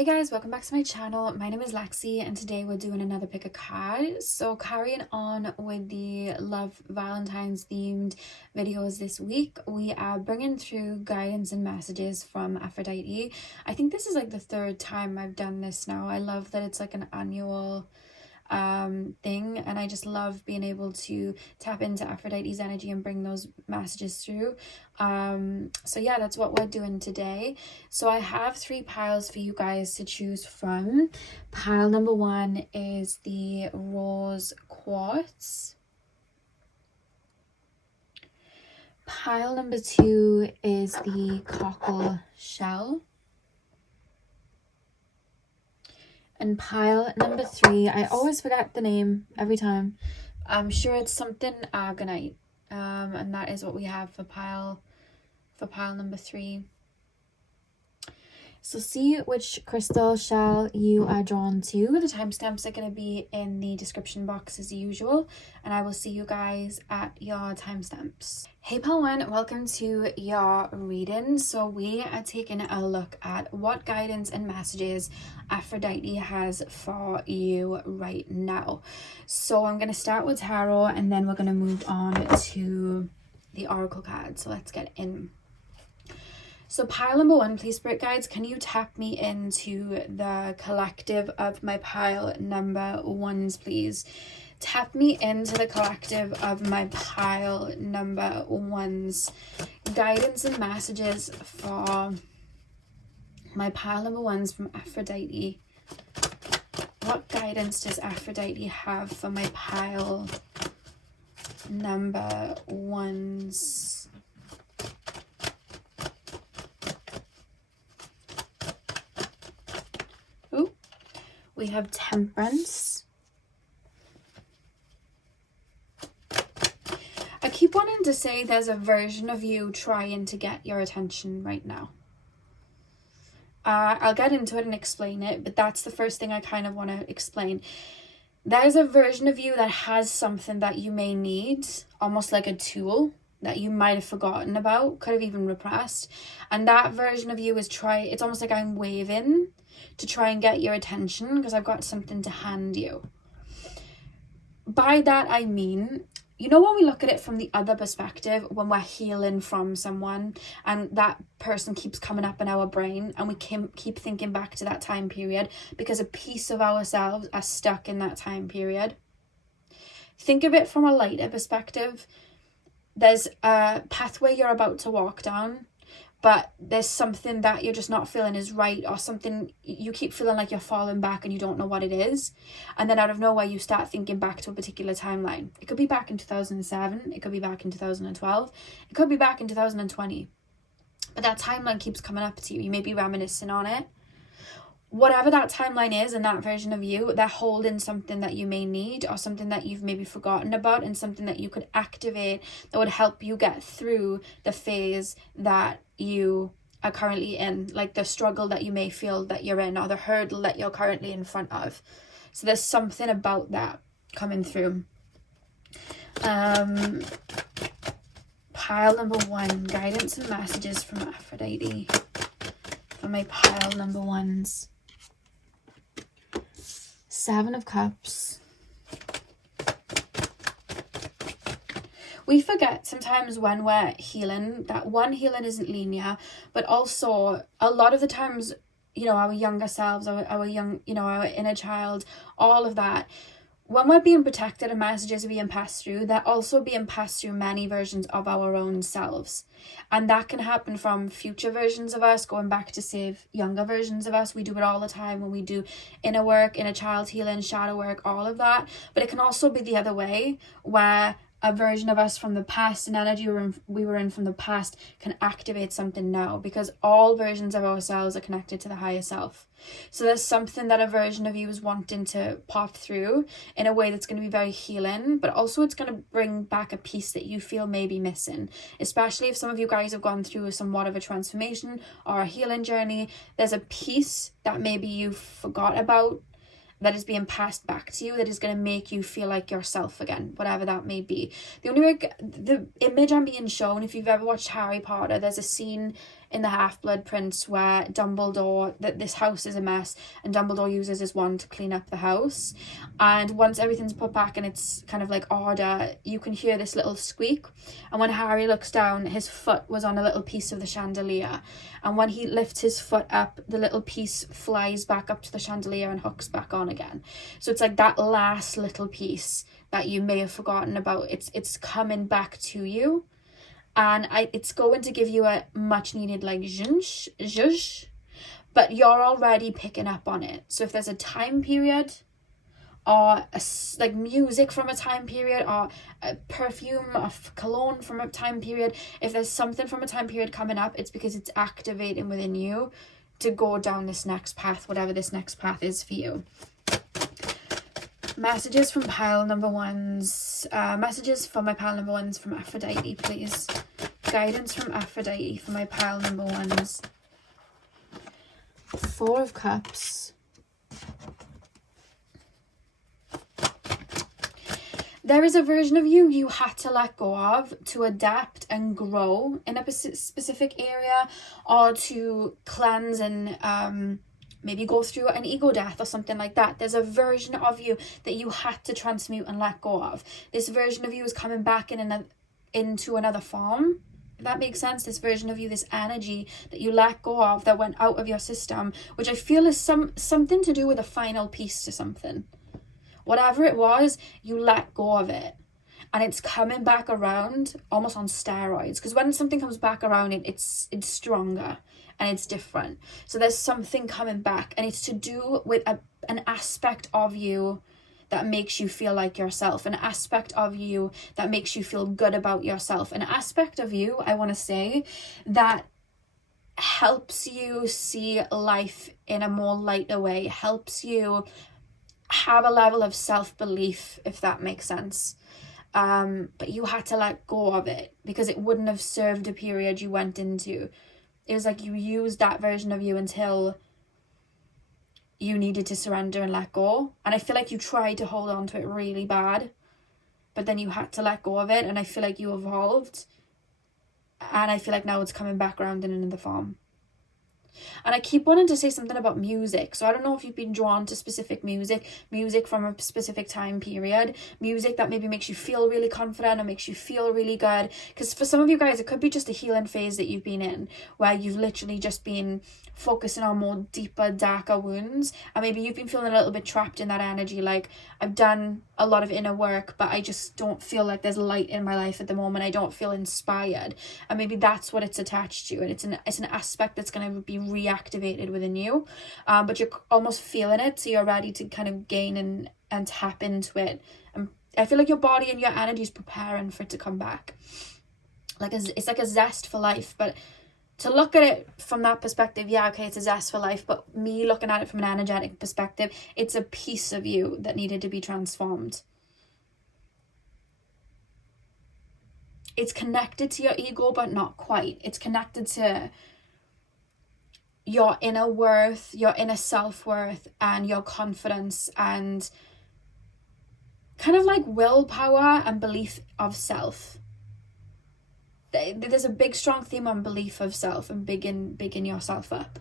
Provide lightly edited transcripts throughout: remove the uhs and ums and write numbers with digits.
Hey guys, welcome back to my channel. My name is Lexi and today we're doing another pick a card. So carrying on with the Love Valentine's themed videos this week, we are bringing through guidance and messages from Aphrodite. I think this is like the third time I've done this now. I love that it's like an annual thing, and I just love being able to tap into Aphrodite's energy and bring those messages through. So yeah, that's what we're doing today. So I have 3 piles for you guys to choose from. Pile number 1 is the rose quartz. Pile number 2 is the cockle shell. And pile number 3, I always forget the name every time. I'm sure it's something aragonite. And that is what we have for pile number 3. So see which crystal shell you are drawn to. The timestamps are going to be in the description box as usual, and I will see you guys at your timestamps. Hey pile 1, welcome to your reading. So we are taking a look at what guidance and messages Aphrodite has for you right now. So I'm going to start with tarot and then we're going to move on to the oracle card. So let's get in. So pile number 1, please spirit guides, can you tap me into the collective of my pile number 1s, please? Tap me into the collective of my pile number 1s. Guidance and messages for my pile number 1s from Aphrodite. What guidance does Aphrodite have for my pile number 1s? We have Temperance. I keep wanting to say there's a version of you trying to get your attention right now. I'll get into it and explain it, but that's the first thing I kind of want to explain. There's a version of you that has something that you may need, almost like a tool that you might have forgotten about, could have even repressed. And that version of you is it's almost like I'm waving to try and get your attention because I've got something to hand you. By that I mean, you know, when we look at it from the other perspective, when we're healing from someone and that person keeps coming up in our brain and we keep thinking back to that time period because a piece of ourselves are stuck in that time period. Think of it from a lighter perspective. There's a pathway you're about to walk down, but there's something that you're just not feeling is right, or something you keep feeling like you're falling back and you don't know what it is. And then out of nowhere, you start thinking back to a particular timeline. It could be back in 2007. It could be back in 2012. It could be back in 2020. But that timeline keeps coming up to you. You may be reminiscing on it. Whatever that timeline is in that version of you, they're holding something that you may need or something that you've maybe forgotten about and something that you could activate that would help you get through the phase that you are currently in, like the struggle that you may feel that you're in or the hurdle that you're currently in front of. So there's something about that coming through. Pile number 1, guidance and messages from Aphrodite for my pile number 1s. 7 of Cups. We forget sometimes when we're healing that one, healing isn't linear, but also a lot of the times, you know, our younger selves, our young, you know, our inner child, all of that, when we're being protected and messages are being passed through, they're also being passed through many versions of our own selves. And that can happen from future versions of us, going back to save younger versions of us. We do it all the time when we do inner work, inner child healing, shadow work, all of that. But it can also be the other way, where a version of us from the past, an energy we were in from the past, can activate something now, because all versions of ourselves are connected to the higher self. So there's something that a version of you is wanting to pop through in a way that's going to be very healing, but also it's going to bring back a piece that you feel may be missing, especially if some of you guys have gone through somewhat of a transformation or a healing journey. There's a piece that maybe you forgot about that is being passed back to you that is going to make you feel like yourself again, whatever that may be. The image I'm being shown, if you've ever watched Harry Potter, there's a scene in the Half-Blood Prince where Dumbledore, that this house is a mess and Dumbledore uses his wand to clean up the house, and once everything's put back and it's kind of like order, you can hear this little squeak, and when Harry looks down, his foot was on a little piece of the chandelier, and when he lifts his foot up, the little piece flies back up to the chandelier and hooks back on again. So it's like that last little piece that you may have forgotten about, it's coming back to you, and it's going to give you a much needed like zhuzh, but you're already picking up on it. So if there's a time period, or like music from a time period, or a perfume of cologne from a time period, if there's something from a time period coming up, it's because it's activating within you to go down this next path, whatever this next path is for you. Messages from pile number ones. Messages for my pile number ones from Aphrodite, please. Guidance from Aphrodite for my pile number ones. 4 of Cups. There is a version of you had to let go of to adapt and grow in a specific area, or to cleanse and maybe go through an ego death or something like that. There's a version of you that you had to transmute and let go of. This version of you is coming back into another form, if that makes sense. This version of you, this energy that you let go of, that went out of your system, which I feel is something to do with a final piece to something. Whatever it was, you let go of it, and it's coming back around almost on steroids, because when something comes back around, it's stronger and it's different. So there's something coming back, and it's to do with an aspect of you that makes you feel like yourself, an aspect of you that makes you feel good about yourself, an aspect of you, I want to say, that helps you see life in a more lighter way, helps you have a level of self-belief, if that makes sense. But you had to let go of it because it wouldn't have served the period you went into. It was like you used that version of you until you needed to surrender and let go. And I feel like you tried to hold on to it really bad, but then you had to let go of it, and I feel like you evolved. And I feel like now it's coming back around in another form. And I keep wanting to say something about music. So I don't know if you've been drawn to specific music from a specific time period, music that maybe makes you feel really confident or makes you feel really good. Because for some of you guys, it could be just a healing phase that you've been in, where you've literally just been focusing on more deeper, darker wounds. And maybe you've been feeling a little bit trapped in that energy. Like, I've done a lot of inner work, but I just don't feel like there's light in my life at the moment. I don't feel inspired. And maybe that's what it's attached to. And it's an aspect that's going to be reactivated within you. But you're almost feeling it. So you're ready to kind of gain and tap into it. And I feel like your body and your energy is preparing for it to come back. Like it's like a zest for life. But to look at it from that perspective, yeah, okay, it's a zest for life, but me looking at it from an energetic perspective, it's a piece of you that needed to be transformed. It's connected to your ego, but not quite. It's connected to your inner worth, your inner self-worth, and your confidence, and kind of like willpower and belief of self. There's a big strong theme on belief of self and bigging yourself up,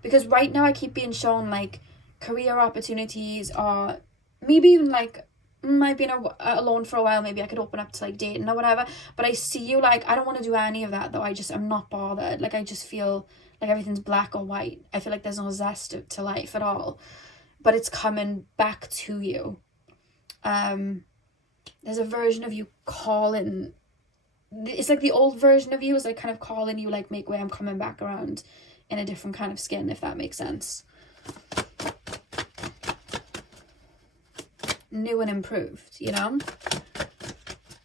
because right now I keep being shown like career opportunities, or maybe even like I've been alone for a while, maybe I could open up to like dating or whatever, but I see you like I don't want to do any of that though. I'm not bothered. Like I just feel like everything's black or white. I feel like there's no zest to life at all, but it's coming back to you. There's a version of you calling. It's like the old version of you is like kind of calling you, like, make way, I'm coming back around in a different kind of skin, if that makes sense. New and improved, you know?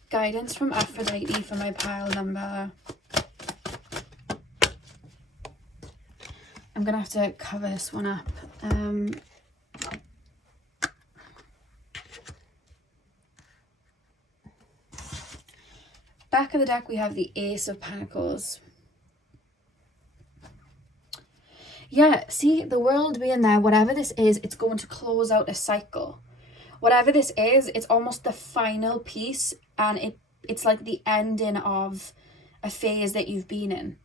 Guidance from Aphrodite for my pile number. I'm gonna have to cover this one up. Back of the deck, we have the Ace of Pentacles. Yeah, see, the world being there, whatever this is, it's going to close out a cycle. Whatever this is, it's almost the final piece, and it's like the ending of a phase that you've been in.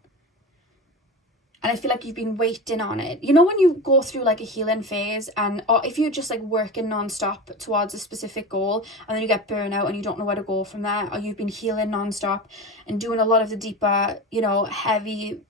And I feel like you've been waiting on it. You know when you go through like a healing phase, and or if you're just like working non-stop towards a specific goal and then you get burnout and you don't know where to go from there, or you've been healing non-stop and doing a lot of the deeper, you know, heavy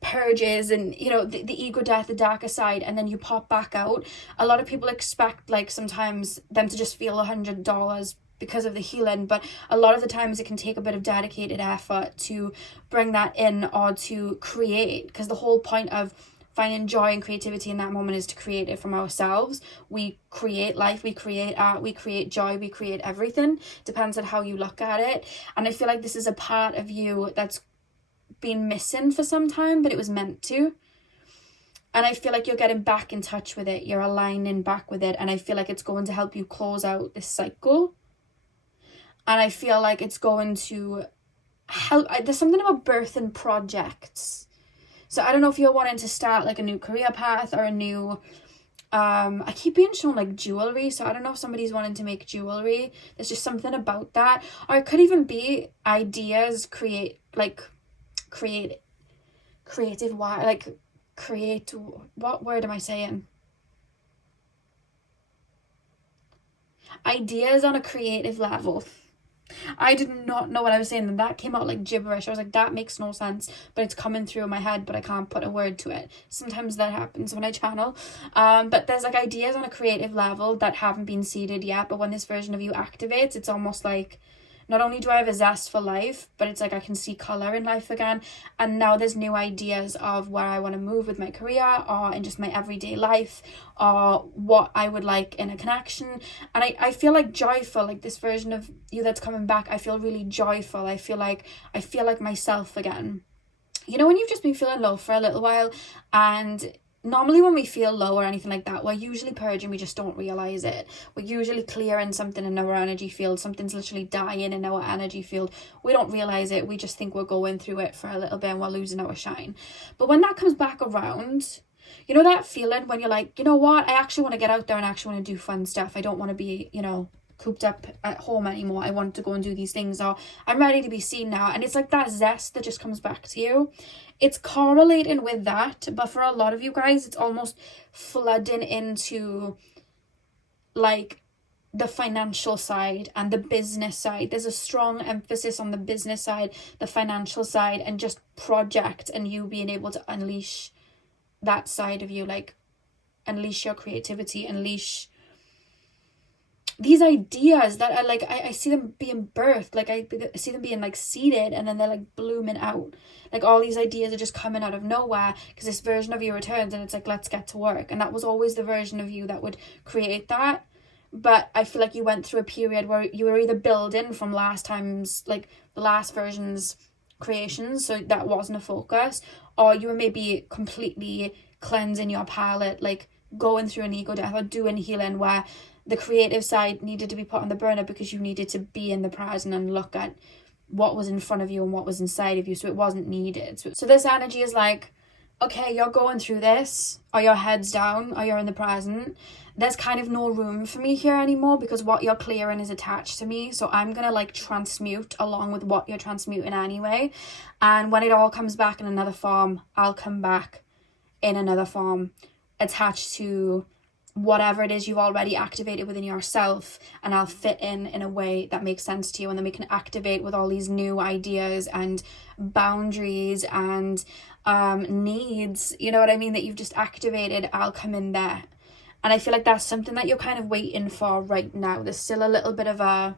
purges and, you know, the ego death, the darker side, and then you pop back out. A lot of people expect like sometimes them to just feel $100 because of the healing, but a lot of the times it can take a bit of dedicated effort to bring that in or to create, because the whole point of finding joy and creativity in that moment is to create it from ourselves. We create life, we create art, we create joy, we create everything. Depends on how you look at it. And I feel like this is a part of you that's been missing for some time, but it was meant to. And I feel like you're getting back in touch with it, you're aligning back with it, and I feel like it's going to help you close out this cycle. And I feel like it's going to help. There's something about birthing projects. So I don't know if you're wanting to start like a new career path or a new, I keep being shown like jewelry. So I don't know if somebody's wanting to make jewelry. There's just something about that. Or it could even be ideas, creative, what word am I saying? Ideas on a creative level. I did not know what I was saying, and that came out like gibberish. I was like, that makes no sense, but it's coming through in my head, but I can't put a word to it. Sometimes that happens when I channel. But there's like ideas on a creative level that haven't been seeded yet, but when this version of you activates, it's almost like, not only do I have a zest for life, but it's like I can see colour in life again. And now there's new ideas of where I want to move with my career or in just my everyday life, or what I would like in a connection. And I feel like joyful, like this version of you that's coming back. I feel really joyful. I feel like myself again. You know when you've just been feeling low for a little while, and normally when we feel low or anything like that, we're usually purging, we just don't realise it. We're usually clearing something in our energy field. Something's literally dying in our energy field. We don't realise it. We just think we're going through it for a little bit and we're losing our shine. But when that comes back around, you know that feeling when you're like, you know what, I actually want to get out there and actually want to do fun stuff. I don't want to be, you know, cooped up at home anymore. I want to go and do these things, or I'm ready to be seen now. And it's like that zest that just comes back to you. It's correlating with that, but for a lot of you guys, it's almost flooding into like the financial side and the business side. There's a strong emphasis on the business side, the financial side, and just project, and you being able to unleash that side of you, like unleash your creativity, unleash these ideas that are like, I see them being birthed, like I see them being like seeded, and then they're like blooming out. Like all these ideas are just coming out of nowhere because this version of you returns, and it's like, let's get to work. And that was always the version of you that would create that. But I feel like you went through a period where you were either building from last time's, like the last version's creations, so that wasn't a focus, or you were maybe completely cleansing your palette, like going through an ego death or doing healing where the creative side needed to be put on the burner because you needed to be in the present and look at what was in front of you and what was inside of you, so it wasn't needed. So this energy is like, okay, you're going through this, or your head's down, or you're in the present. There's kind of no room for me here anymore because what you're clearing is attached to me, so I'm gonna like transmute along with what you're transmuting anyway. And when it all comes back in another form, I'll come back in another form attached to whatever it is you've already activated within yourself, and I'll fit in a way that makes sense to you, and then we can activate with all these new ideas and boundaries and needs, you know what I mean, that you've just activated. I'll come in there, and I feel like that's something that you're kind of waiting for right now. There's still a little bit of a,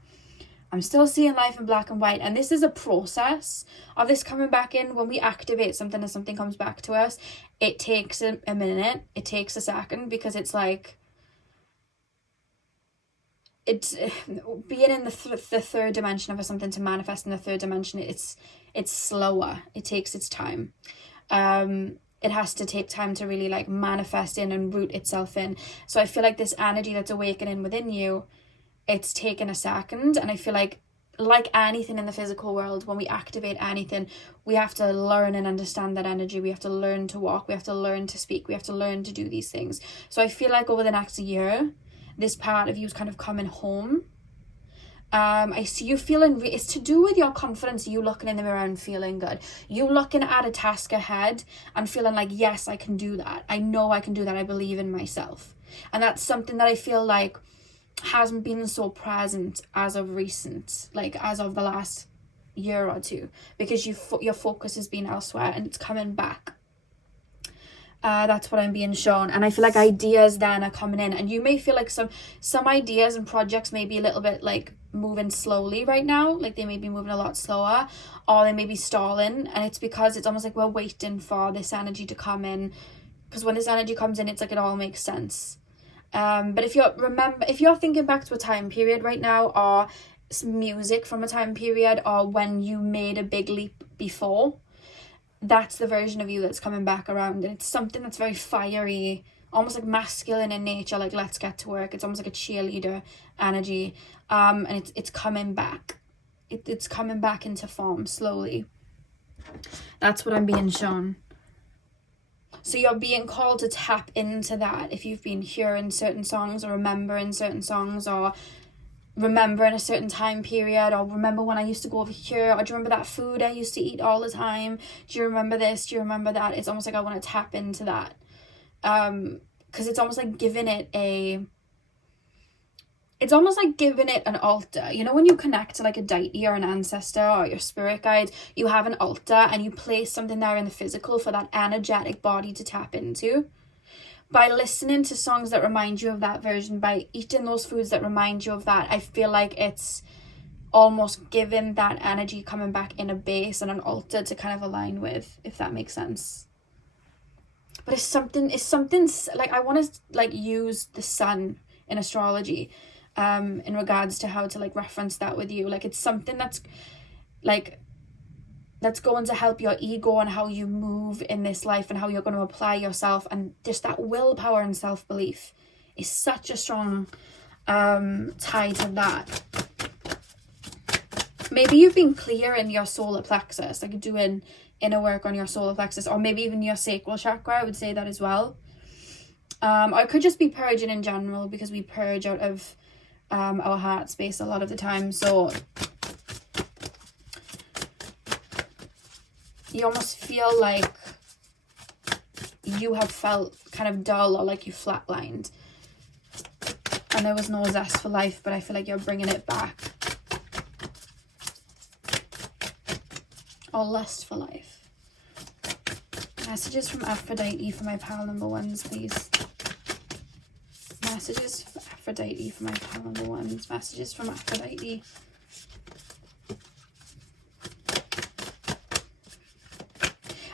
I'm still seeing life in black and white, and this is a process of this coming back in. When we activate something and something comes back to us, it takes a minute, it takes a second, because it's like, it's being in the third dimension of something to manifest in the third dimension. It's slower, it takes its time. It has to take time to really like manifest in and root itself in. So I feel like this energy that's awakening within you, it's taken a second. And I feel like anything in the physical world, when we activate anything, we have to learn and understand that energy. We have to learn to walk, we have to learn to speak, we have to learn to do these things. So I feel like over the next year, this part of you is kind of coming home, I see you feeling, it's to do with your confidence, you looking in the mirror and feeling good. You looking at a task ahead and feeling like, yes, I can do that. I know I can do that. I believe in myself. And that's something that I feel like hasn't been so present as of recent, like as of the last year or two, because your focus has been elsewhere and it's coming back. That's what I'm being shown. And I feel like ideas then are coming in, and you may feel like some ideas and projects may be a little bit like moving slowly right now, like they may be moving a lot slower, or they may be stalling, and it's because it's almost like we're waiting for this energy to come in, because when this energy comes in, it's like it all makes sense. But if you're thinking back to a time period right now, or music from a time period, or when you made a big leap before, that's the version of you that's coming back around. And it's something that's very fiery, almost like masculine in nature, like let's get to work. It's almost like a cheerleader energy, and it's coming back. It's coming back into form slowly. That's what I'm being shown. So you're being called to tap into that if you've been hearing certain songs, or remembering certain songs, or remembering a certain time period, or remember when I used to go over here, or do you remember that food I used to eat all the time? Do you remember this? Do you remember that? It's almost like I want to tap into that. Because it's almost like giving it an altar. You know, when you connect to like a deity or an ancestor or your spirit guide, you have an altar and you place something there in the physical for that energetic body to tap into. By listening to songs that remind you of that version, by eating those foods that remind you of that, I feel like it's almost giving that energy coming back in a base and an altar to kind of align with, if that makes sense. But it's something like, I want to like use the sun in astrology in regards to how to like reference that with you. Like it's something that's going to help your ego and how you move in this life and how you're going to apply yourself, and just that willpower and self-belief is such a strong tie to that. Maybe you've been clear in your solar plexus, like doing inner work on your solar plexus, or maybe even your sacral chakra. I would say that as well. Or it could just be purging in general, because we purge out of our heart space a lot of the time. So you almost feel like you have felt kind of dull, or like you flatlined and there was no zest for life, but I feel like you're bringing it back. Or lust for life. Messages from Aphrodite for my pal number ones, please. Messages for Aphrodite for my pal number ones. Messages from Aphrodite.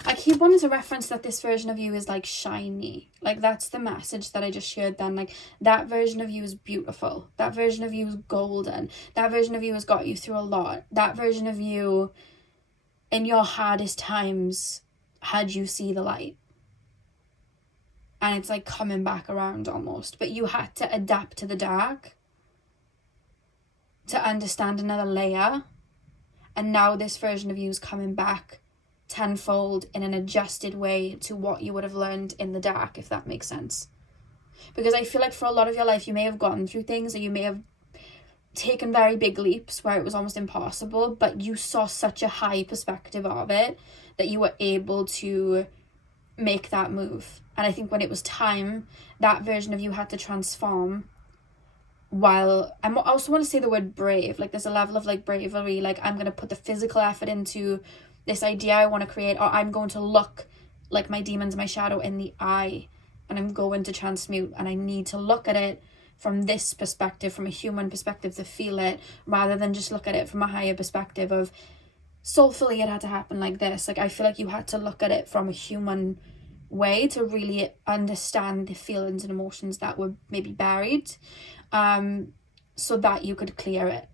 I keep wanting to reference that this version of you is like shiny. Like that's the message that I just shared then. Like that version of you is beautiful. That version of you is golden. That version of you has got you through a lot. That version of you in your hardest times had you see the light. And it's like coming back around almost. But you had to adapt to the dark to understand another layer. And now this version of you is coming back tenfold in an adjusted way to what you would have learned in the dark, if that makes sense. Because I feel like for a lot of your life, you may have gone through things, or you may have taken very big leaps where it was almost impossible, but you saw such a high perspective of it that you were able to make that move. And I think when it was time, that version of you had to transform. While I also want to say the word brave, like there's a level of like bravery, like I'm going to put the physical effort into this idea I want to create, or I'm going to look like my demons, my shadow in the eye, and I'm going to transmute, and I need to look at it from this perspective, from a human perspective, to feel it, rather than just look at it from a higher perspective of soulfully it had to happen like this. Like I feel like you had to look at it from a human way to really understand the feelings and emotions that were maybe buried, so that you could clear it.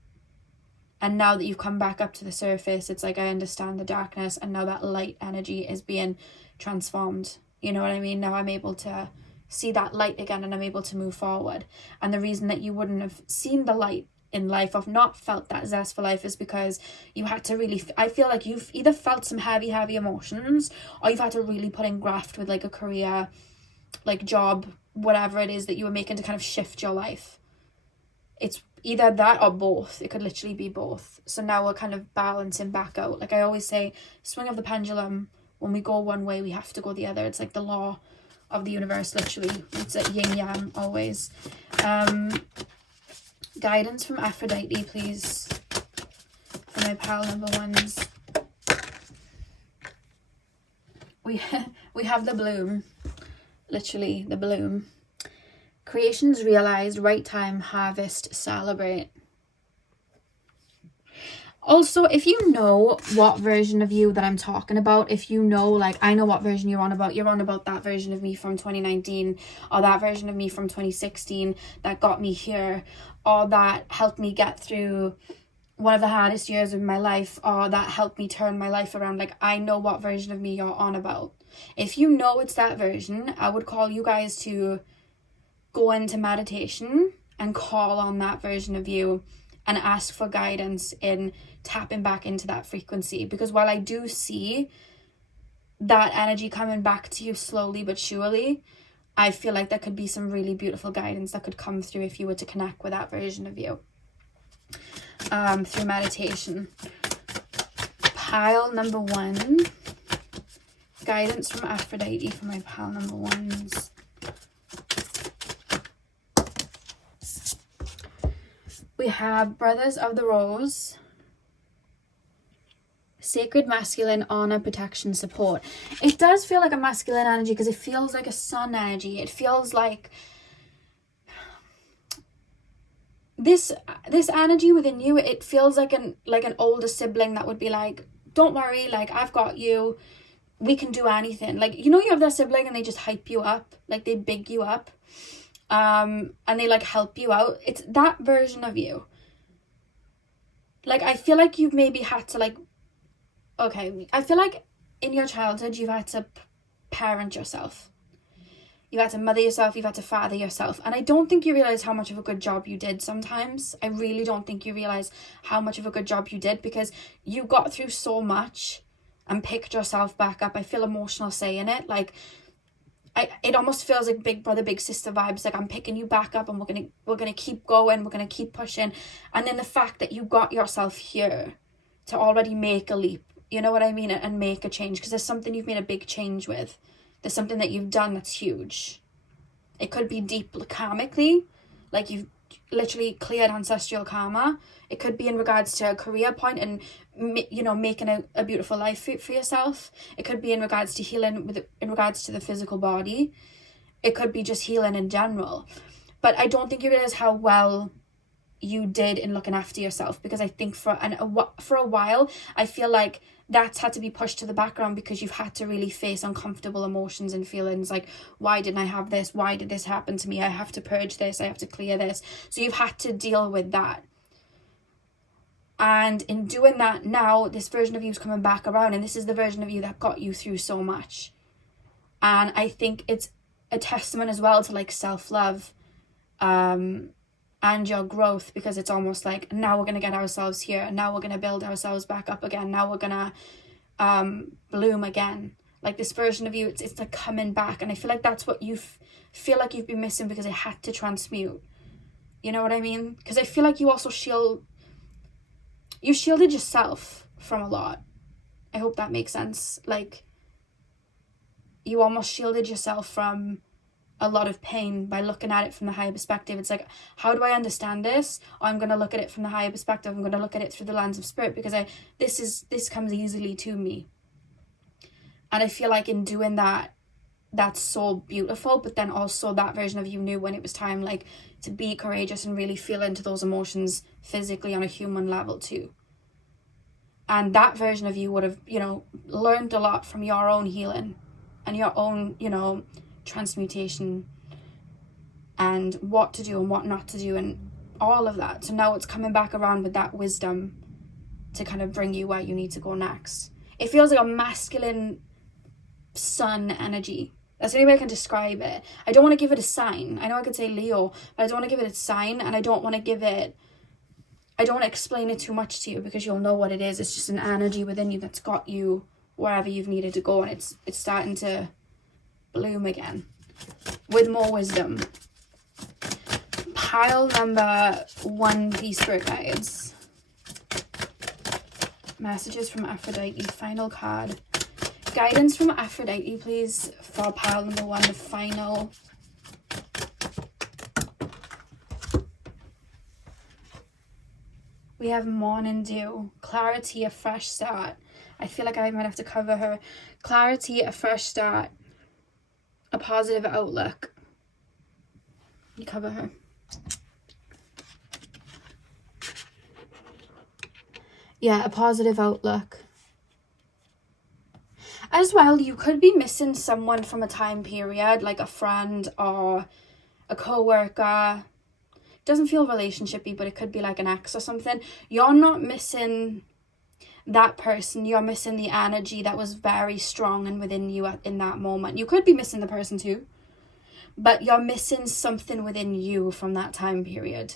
And now that you've come back up to the surface, it's like I understand the darkness, and now that light energy is being transformed. You know what I mean? Now I'm able to see that light again, and I'm able to move forward. And the reason that you wouldn't have seen the light in life, or not felt that zest for life, is because you had to really, I feel like you've either felt some heavy emotions, or you've had to really put in graft with like a career, like job, whatever it is that you were making to kind of shift your life it's either that or both. It could literally be both. So now we're kind of balancing back out. Like I always say, swing of the pendulum, when we go one way, we have to go the other. It's like the law of the universe, literally. It's a yin yang always. Guidance from Aphrodite, please, for my pile number ones. We have the bloom, literally the bloom. Creations realized, right time, harvest, celebrate. Also, if you know what version of you that I'm talking about, if you know, like, I know what version you're on about that version of me from 2019, or that version of me from 2016 that got me here, or that helped me get through one of the hardest years of my life, or that helped me turn my life around. Like, I know what version of me you're on about. If you know it's that version, I would call you guys to go into meditation and call on that version of you and ask for guidance in tapping back into that frequency. Because while I do see that energy coming back to you slowly but surely, I feel like there could be some really beautiful guidance that could come through if you were to connect with that version of you through meditation. Pile number one, guidance from Aphrodite for my pile number ones. We have Brothers of the Rose, sacred masculine, honor, protection, support. It does feel like a masculine energy because it feels like a sun energy. It feels like this energy within you. It feels like an older sibling that would be like, don't worry, like, I've got you. We can do anything. Like, you know, you have that sibling and they just hype you up, like they big you up. And they like help you out. It's that version of you. Like, I feel like you've maybe had to I feel like in your childhood you've had to parent yourself. You've had to mother yourself, you've had to father yourself. And I don't think you realize how much of a good job you did sometimes. I really don't think you realize how much of a good job you did, because you got through so much and picked yourself back up. I feel emotional saying it. Like, it almost feels like big brother, big sister vibes. Like, I'm picking you back up and we're gonna keep going, we're gonna keep pushing. And then the fact that you got yourself here to already make a leap, you know what I mean, and make a change, because there's something you've made a big change with. There's something that you've done that's huge. It could be deep karmically, like you've literally cleared ancestral karma. It could be in regards to a career point and, you know, making a beautiful life for yourself. It could be in regards to healing in regards to the physical body. It could be just healing in general. But I don't think you realize how well you did in looking after yourself, because I think for a while I feel like that's had to be pushed to the background, because you've had to really face uncomfortable emotions and feelings like, why didn't I have this? Why did this happen to me? I have to purge this. I have to clear this. So you've had to deal with that. And in doing that, now this version of you is coming back around, and this is the version of you that got you through so much. And I think it's a testament as well to like self-love and your growth, because it's almost like, now we're going to get ourselves here, now we're going to build ourselves back up again, now we're going to bloom again. Like, this version of you, it's like coming back. And I feel like that's what you feel like you've been missing, because it had to transmute. You know what I mean? Because I feel like you also shielded yourself from a lot. I hope that makes sense. Like, you almost shielded yourself from a lot of pain by looking at it from the higher perspective. It's like, how do I understand this? I'm going to look at it from the higher perspective. I'm going to look at it through the lens of spirit, because this comes easily to me. And I feel like in doing that, that's so beautiful. But then also that version of you knew when it was time, like, to be courageous and really feel into those emotions physically on a human level too. And that version of you would have, you know, learned a lot from your own healing and your own, you know, transmutation and what to do and what not to do and all of that. So now it's coming back around with that wisdom to kind of bring you where you need to go next. It feels like a masculine sun energy. That's the only way I can describe it. I don't want to give it a sign. I know I could say Leo, but I don't want to give it a sign, and I don't want to explain it too much to you, because you'll know what it is. It's just an energy within you that's got you wherever you've needed to go, and it's starting to bloom again with more wisdom. pile number 1, please, spirit guides. Messages from Aphrodite, final card. Guidance from Aphrodite, please, for pile number 1, the final. We have morning dew, clarity, a fresh start. I feel like I might have to cover her. Clarity, a fresh start, a positive outlook. You cover her. Yeah, a positive outlook. As well, you could be missing someone from a time period, like a friend or a co-worker. Doesn't feel relationshipy, but it could be like an ex or something. You're not missing that person. You're missing the energy that was very strong and within you in that moment. You could be missing the person too, but you're missing something within you from that time period.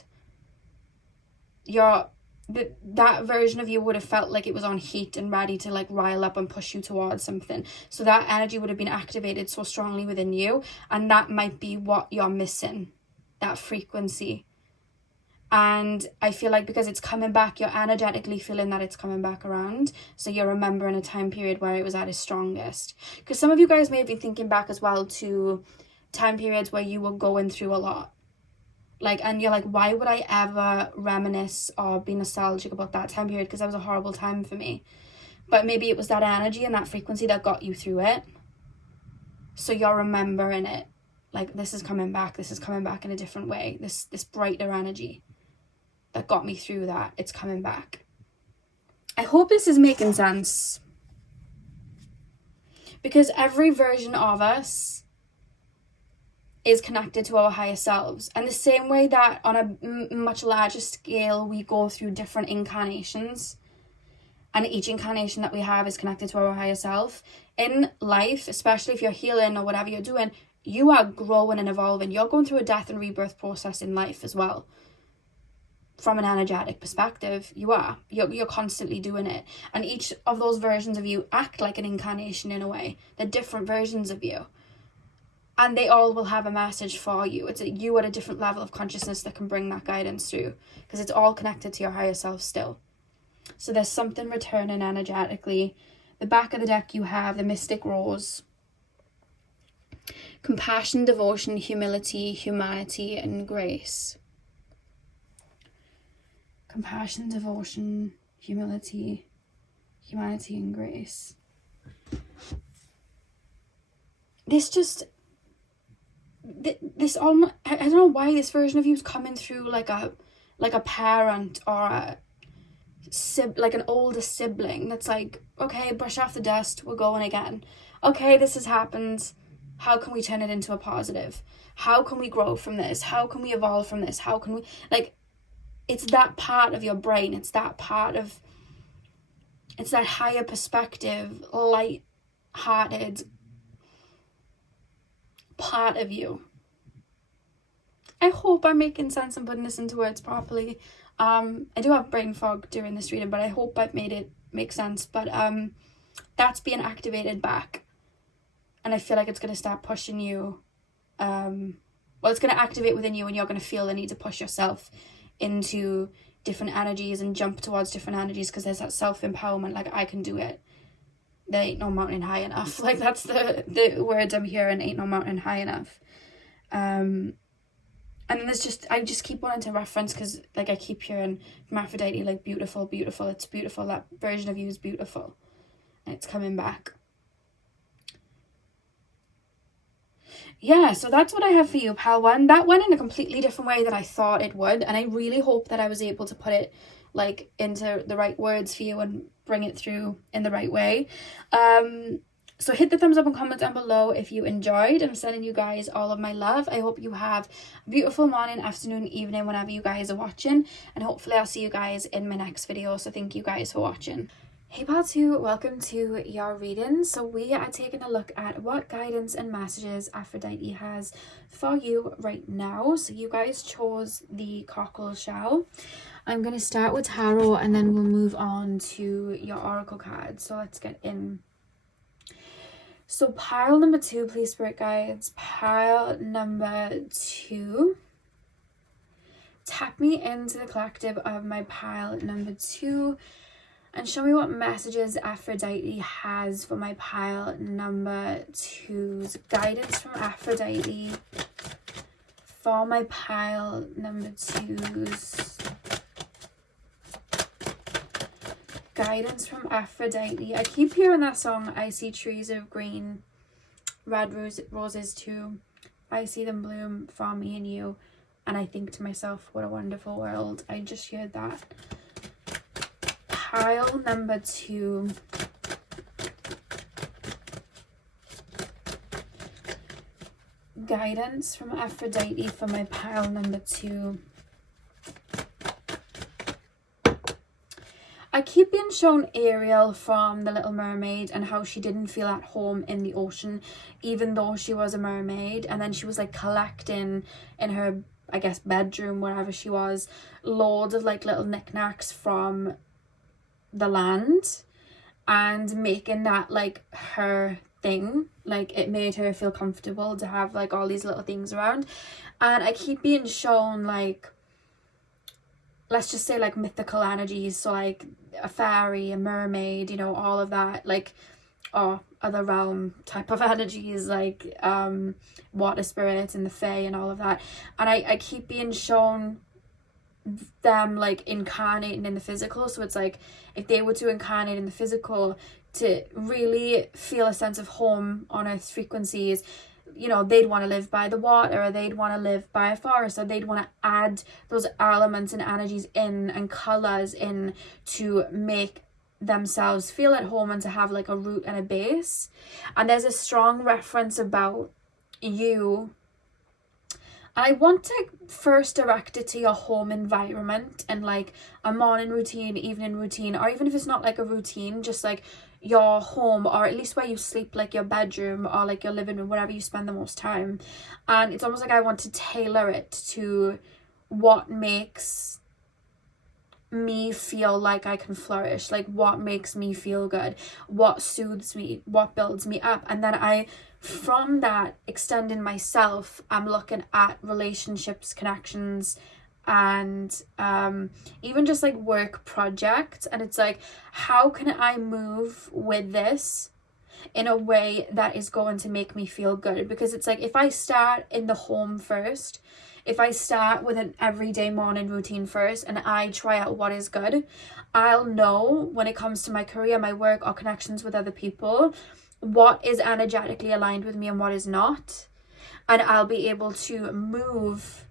That version of you would have felt like it was on heat and ready to like rile up and push you towards something. So that energy would have been activated so strongly within you, and that might be what you're missing, that frequency. And I feel like because it's coming back, you're energetically feeling that it's coming back around. So you're remembering a time period where it was at its strongest. Because some of you guys may have been thinking back as well to time periods where you were going through a lot. Like, and you're like, why would I ever reminisce or be nostalgic about that time period? Because that was a horrible time for me. But maybe it was that energy and that frequency that got you through it. So you're remembering it. Like, this is coming back in a different way. This brighter energy that got me through that, it's coming back. I hope this is making sense. Because every version of us is connected to our higher selves. And the same way that on a much larger scale, we go through different incarnations, and each incarnation that we have is connected to our higher self. In life, especially if you're healing or whatever you're doing, you are growing and evolving. You're going through a death and rebirth process in life as well. From an energetic perspective, you're constantly doing it, and each of those versions of you act like an incarnation in a way. They're different versions of you, and they all will have a message for you. It's you at a different level of consciousness that can bring that guidance through, because it's all connected to your higher self still. So there's something returning energetically. The back of the deck, you have the Mystic Rose. Compassion, devotion, humility, humanity, and grace. Compassion, devotion, humility, humanity, and grace. This almost, I don't know why this version of you is coming through like a parent or like an older sibling that's like, okay, brush off the dust, we're going again. Okay, this has happened. How can we turn it into a positive? How can we grow from this? How can we evolve from this? How can we, like, it's that part of your brain. It's that higher perspective, light-hearted part of you. I hope I'm making sense and putting this into words properly. I do have brain fog during this reading, but I hope I've made it make sense. But that's being activated back. And I feel like it's going to start pushing you. It's going to activate within you, and you're going to feel the need to push yourself into different energies and jump towards different energies, because there's that self-empowerment, like, I can do it. There ain't no mountain high enough. Like, that's the words I'm hearing, ain't no mountain high enough. And then I just keep wanting to reference, because like I keep hearing from Aphrodite, like, beautiful, it's beautiful, that version of you is beautiful, and it's coming back. Yeah, so that's what I have for you, pal one. That went in a completely different way than I thought it would, and I really hope that I was able to put it like into the right words for you and bring it through in the right way. So hit the thumbs up and comment down below if you enjoyed. I'm sending you guys all of my love. I hope you have a beautiful morning, afternoon, evening, whenever you guys are watching, and hopefully I'll see you guys in my next video. So thank you guys for watching. Hey pal 2, welcome to your reading. So we are taking a look at what guidance and messages Aphrodite has for you right now. So you guys chose the cockle shell. I'm going to start with tarot, and then we'll move on to your oracle cards. So let's get in. So pile number 2, please, spirit guides. Pile number 2. tap me into the collective of my pile number 2 and show me what messages Aphrodite has for my pile number 2's. Guidance from Aphrodite for my pile number 2's. Guidance from Aphrodite. I keep hearing that song, I see trees of green, red roses too. I see them bloom for me and you. And I think to myself, what a wonderful world. I just heard that. Pile number 2. Guidance from Aphrodite for my pile number 2. I keep being shown Ariel from The Little Mermaid and how she didn't feel at home in the ocean, even though she was a mermaid. And then she was like collecting in her, I guess, bedroom, wherever she was, loads of like little knickknacks from the land and making that like her thing. Like it made her feel comfortable to have like all these little things around. And I keep being shown like, let's just say like mythical energies, so like a fairy, a mermaid, you know, all of that, like, or other realm type of energies, like water spirits and the fae and all of that. And I keep being shown them like incarnating in the physical. So it's like if they were to incarnate in the physical to really feel a sense of home on Earth's frequencies, you know, they'd want to live by the water, or they'd want to live by a forest, or they'd want to add those elements and energies in and colors in to make themselves feel at home and to have like a root and a base. And there's a strong reference about you, and I want to first direct it to your home environment and like a morning routine, evening routine, or even if it's not like a routine, just like your home, or at least where you sleep, like your bedroom or like your living room, wherever you spend the most time. And it's almost like I want to tailor it to what makes me feel like I can flourish, like what makes me feel good, what soothes me, what builds me up. And then I, from that, extending myself, I'm looking at relationships, connections, and even just like work projects. And it's like, how can I move with this in a way that is going to make me feel good? Because it's like, if I start in the home first, if I start with an everyday morning routine first and I try out what is good, I'll know when it comes to my career, my work, or connections with other people, what is energetically aligned with me and what is not. And I'll be able to move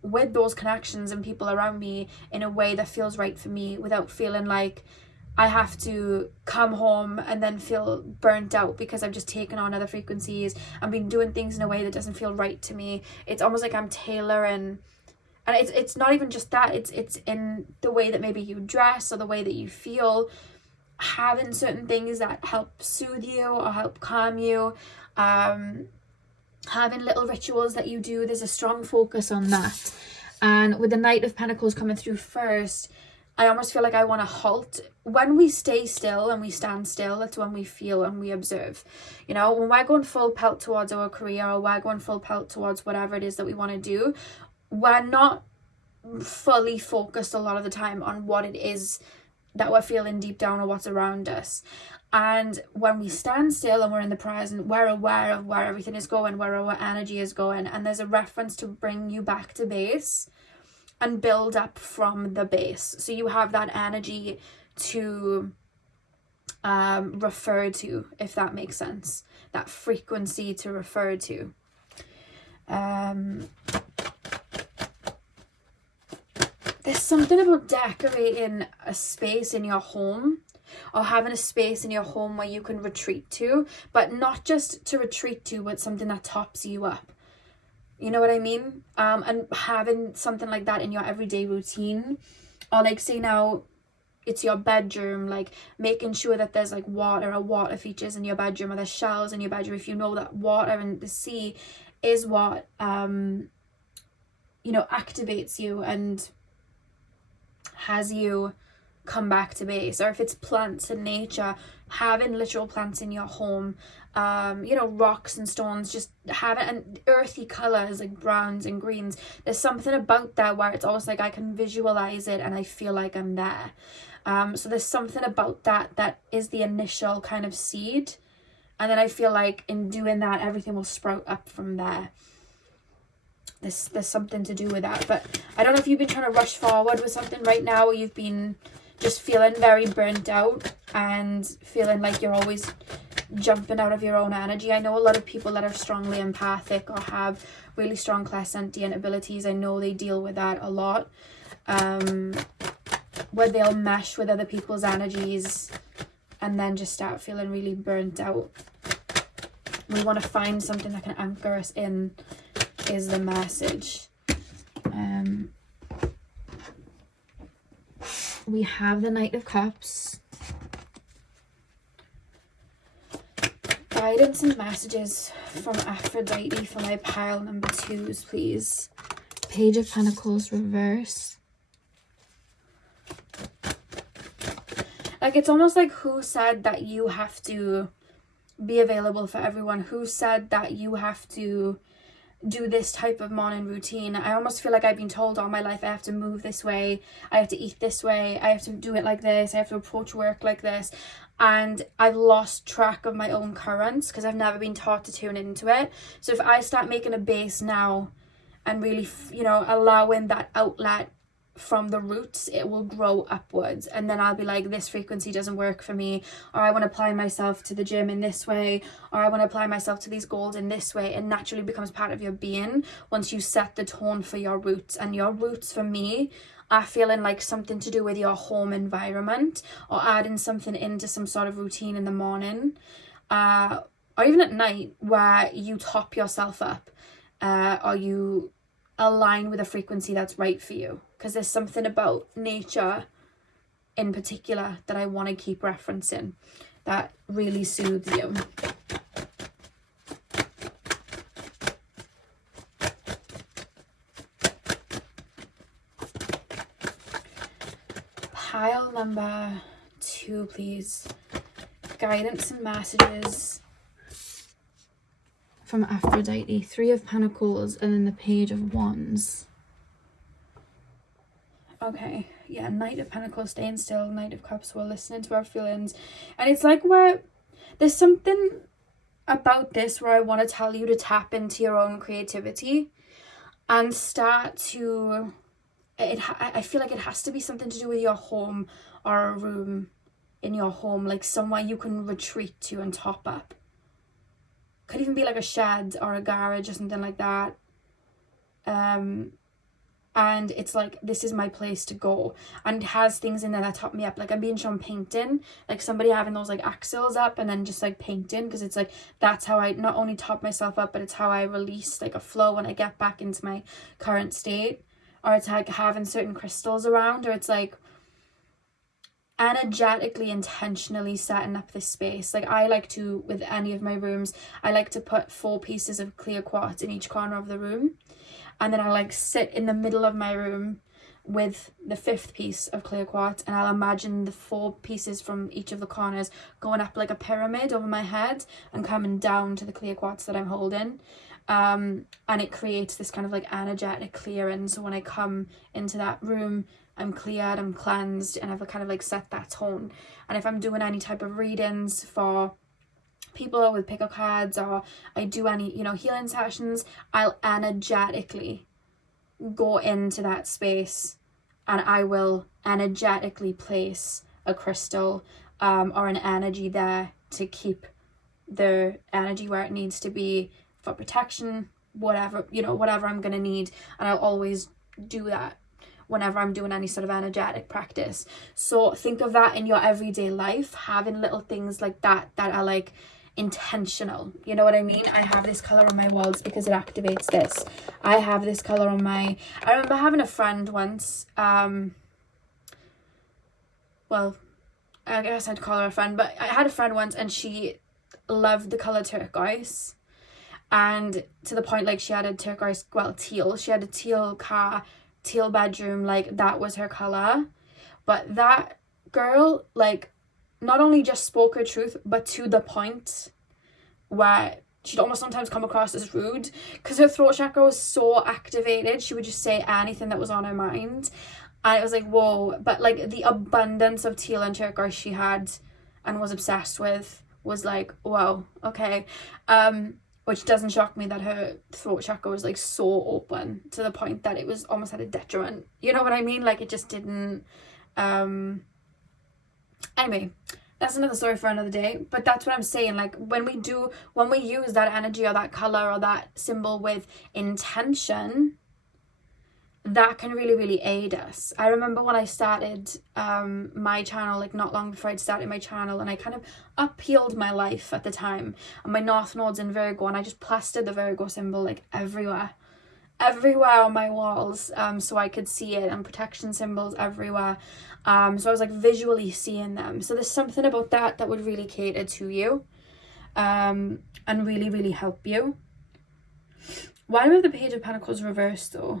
with those connections and people around me in a way that feels right for me, without feeling like I have to come home and then feel burnt out because I've just taken on other frequencies and been doing things in a way that doesn't feel right to me. It's almost like I'm tailoring, and it's not even just that, it's in the way that maybe you dress or the way that you feel, having certain things that help soothe you or help calm you, having little rituals that you do. There's a strong focus on that. And with the Knight of Pentacles coming through first, I almost feel like I want to halt. When we stay still and we stand still, that's when we feel and we observe. You know, when we're going full pelt towards our career, or we're going full pelt towards whatever it is that we want to do, we're not fully focused a lot of the time on what it is that we're feeling deep down or what's around us. And when we stand still and we're in the present, we're aware of where everything is going, where our energy is going. And there's a reference to bring you back to base and build up from the base. So you have that energy to refer to, if that makes sense. That frequency to refer to. There's something about decorating a space in your home, or having a space in your home where you can retreat to, but not just to retreat to, but something that tops you up. You know what I mean? And having something like that in your everyday routine, or like say now it's your bedroom, like making sure that there's like water or water features in your bedroom, or there's shells in your bedroom, if you know that water and the sea is what you know, activates you and has you come back to base. Or if it's plants and nature, having literal plants in your home, you know, rocks and stones, just having, and earthy colors like browns and greens. There's something about that where it's almost like I can visualize it and I feel like I'm there. So there's something about that is the initial kind of seed, and then I feel like in doing that everything will sprout up from there. There's something to do with that. But I don't know if you've been trying to rush forward with something right now, or you've been just feeling very burnt out and feeling like you're always jumping out of your own energy. I know a lot of people that are strongly empathic or have really strong clairsentient abilities, I know they deal with that a lot, where they'll mesh with other people's energies and then just start feeling really burnt out. We want to find something that can anchor us in, is the message. We have the Knight of Cups. Guidance and messages from Aphrodite for my pile number 2s, please. Page of Pentacles reverse. Like, it's almost like, who said that you have to be available for everyone? Who said that you have to do this type of morning routine? I almost feel like I've been told all my life I have to move this way, I have to eat this way, I have to do it like this, I have to approach work like this, and I've lost track of my own currents because I've never been taught to tune into it. So if I start making a base now and really, you know, allowing that outlet from the roots, it will grow upwards, and then I'll be like, this frequency doesn't work for me, or I want to apply myself to the gym in this way, or I want to apply myself to these goals in this way. It naturally becomes part of your being once you set the tone for your roots. And your roots for me are feeling like something to do with your home environment, or adding something into some sort of routine in the morning, or even at night, where you top yourself up, or you align with a frequency that's right for you. Because there's something about nature in particular that I want to keep referencing that really soothes you. Pile number 2, please. Guidance and messages from Aphrodite. 3 of Pentacles and then the Page of Wands. Okay, yeah, Knight of Pentacles, staying still. Knight of Cups, we're listening to our feelings. And it's like, where there's something about this where I want to tell you to tap into your own creativity and start to, I feel like it has to be something to do with your home, or a room in your home, like somewhere you can retreat to and top up. Could even be like a shed or a garage or something like that. And it's like, this is my place to go, and it has things in there that top me up. Like, I'm being shown painting, like somebody having those like axles up and then just like painting, because it's like, that's how I not only top myself up, but it's how I release like a flow when I get back into my current state. Or it's like having certain crystals around, or it's like energetically intentionally setting up this space. Like, I like to, with any of my rooms, I like to put 4 pieces of clear quartz in each corner of the room. And then I like sit in the middle of my room with the 5th piece of clear quartz, and I'll imagine the 4 pieces from each of the corners going up like a pyramid over my head and coming down to the clear quartz that I'm holding. And it creates this kind of like energetic clearing. So when I come into that room, I'm cleared, I'm cleansed, and I've kind of like set that tone. And if I'm doing any type of readings for people with pick-up cards, or I do any, you know, healing sessions, I'll energetically go into that space, and I will energetically place a crystal or an energy there to keep the energy where it needs to be for protection, whatever, you know, whatever I'm gonna need. And I'll always do that whenever I'm doing any sort of energetic practice. So think of that in your everyday life, having little things like that that are like intentional. You know what I mean? I have this color on my walls because it activates this. I have this color on my, I remember having a friend once, well, I guess I'd call her a friend, but I had a friend once and she loved the color turquoise, and to the point like she had a turquoise, well, teal, she had a teal car, teal bedroom, like that was her color. But that girl, like, not only just spoke her truth, but to the point where she'd almost sometimes come across as rude, because her throat chakra was so activated. She would just say anything that was on her mind, and it was like, whoa. But like the abundance of teal and turquoise she had and was obsessed with was like, wow, okay. Which doesn't shock me that her throat chakra was like so open to the point that it was almost at a detriment. You know what I mean? Like it just didn't. Anyway, that's another story for another day. But that's what I'm saying. Like when we use that energy or that color or that symbol with intention, that can really, really aid us. I remember when I started my channel, like not long before I'd started my channel, and I kind of up-healed my life at the time, and my North Node's in Virgo, and I just plastered the Virgo symbol like everywhere on my walls, so I could see it, and protection symbols everywhere. So I was like visually seeing them. So there's something about that would really cater to you, and really, really help you. Why do we have the Page of Pentacles reversed though?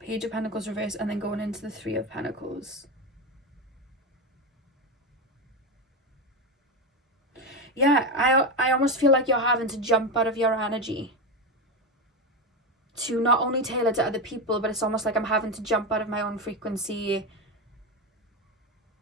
Page of Pentacles reversed and then going into the Three of Pentacles. Yeah, I almost feel like you're having to jump out of your energy to not only tailor to other people, but it's almost like I'm having to jump out of my own frequency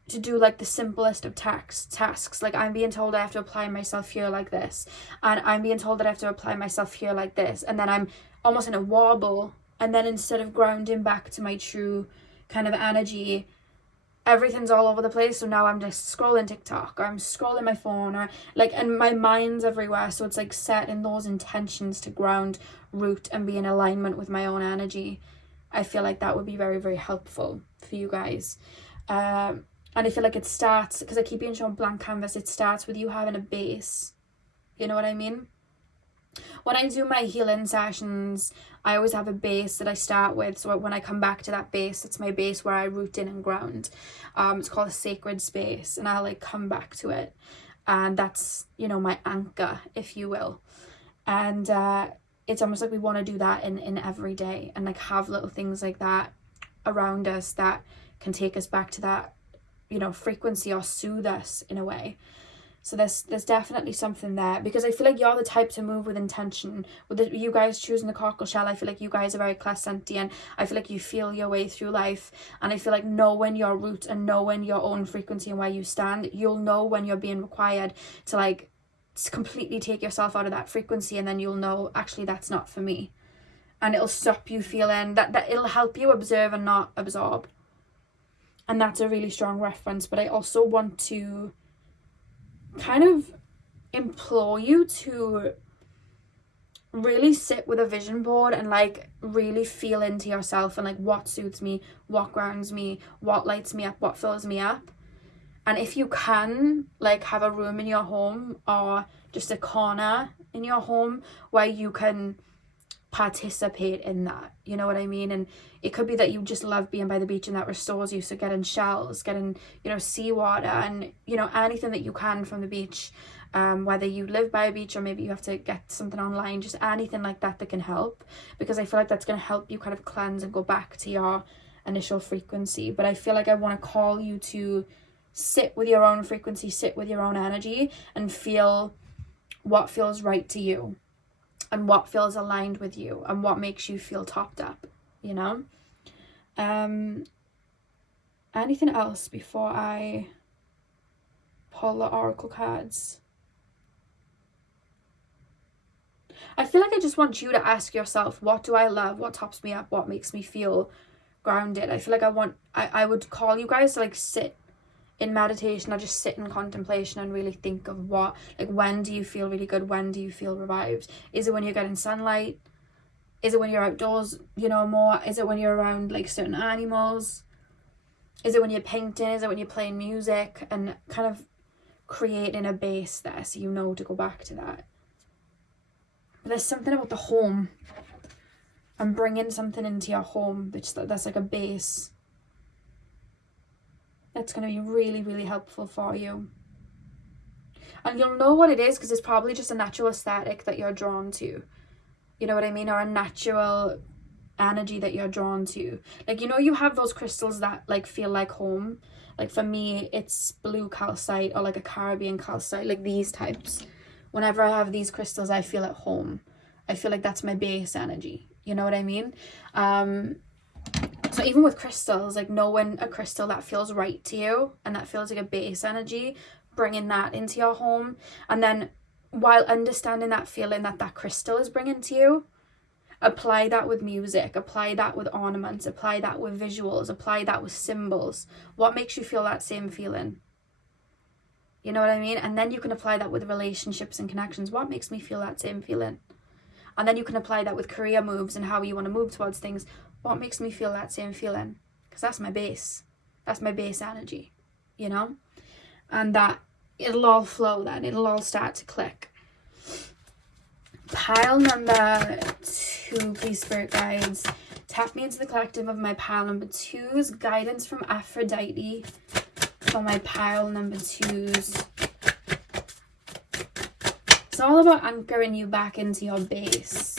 to do like the simplest of tasks. Like I'm being told I have to apply myself here like this, and I'm being told that I have to apply myself here like this, and then I'm almost in a wobble. And then instead of grounding back to my true kind of energy, everything's all over the place. So now I'm just scrolling TikTok, or I'm scrolling my phone, or like, and my mind's everywhere. So it's like setting those intentions to ground, root, and be in alignment with my own energy. I feel like that would be very, very helpful for you guys. And I feel like it starts, because I keep being shown blank canvas, it starts with you having a base. You know what I mean? When I do my healing sessions, I always have a base that I start with. So when I come back to that base, it's my base where I root in and ground. It's called a sacred space, and I'll like come back to it. And that's, you know, my anchor, if you will. And it's almost like we want to do that in every day, and like have little things like that around us that can take us back to that, you know, frequency, or soothe us in a way. So there's definitely something there, because I feel like you're the type to move with intention. With you guys choosing the cockle shell, I feel like you guys are very clairsentient. I feel like you feel your way through life, and I feel like knowing your root and knowing your own frequency and where you stand, you'll know when you're being required to like completely take yourself out of that frequency, and then you'll know, actually that's not for me, and it'll stop you feeling that it'll help you observe and not absorb. And that's a really strong reference. But I also want to kind of implore you to really sit with a vision board and like really feel into yourself, and like what suits me, what grounds me, what lights me up, what fills me up. And if you can, like have a room in your home, or just a corner in your home where you can participate in that, you know what I mean? And it could be that you just love being by the beach and that restores you, so getting shells, getting, you know, seawater, and, you know, anything that you can from the beach, whether you live by a beach or maybe you have to get something online, just anything like that can help, because I feel like that's going to help you kind of cleanse and go back to your initial frequency. But I feel like I want to call you to sit with your own frequency, sit with your own energy, and feel what feels right to you, and what feels aligned with you, and what makes you feel topped up, you know? Anything else before I pull the oracle cards? I feel like I just want you to ask yourself, what do I love? What tops me up? What makes me feel grounded? I feel like I would call you guys to like sit in meditation, or just sit in contemplation and really think of what, like, when do you feel really good? When do you feel revived? Is it when you're getting sunlight? Is it when you're outdoors, you know, more? Is it when you're around like certain animals? Is it when you're painting? Is it when you're playing music? And kind of creating a base there, so you know to go back to that. But there's something about the home, and bringing something into your home that's like a base, that's going to be really, really helpful for you. And you'll know what it is, because it's probably just a natural aesthetic that you're drawn to. You know what I mean? Or a natural energy that you're drawn to. Like, you know, you have those crystals that like feel like home. Like for me, it's blue calcite or like a Caribbean calcite, like these types. Whenever I have these crystals, I feel at home. I feel like that's my base energy. You know what I mean? So even with crystals, like knowing a crystal that feels right to you and that feels like a base energy, bringing that into your home. And then while understanding that feeling that that crystal is bringing to you, apply that with music, apply that with ornaments, apply that with visuals, apply that with symbols. What makes you feel that same feeling? You know what I mean? And then you can apply that with relationships and connections. What makes me feel that same feeling? And then you can apply that with career moves and how you want to move towards things. What makes me feel that same feeling? Because that's my base. That's my base energy, you know? And that it'll all flow then. It'll all start to click. Pile number 2, please, spirit guides. Tap me into the collective of my pile number 2's. Guidance from Aphrodite for my pile number 2's. It's all about anchoring you back into your base.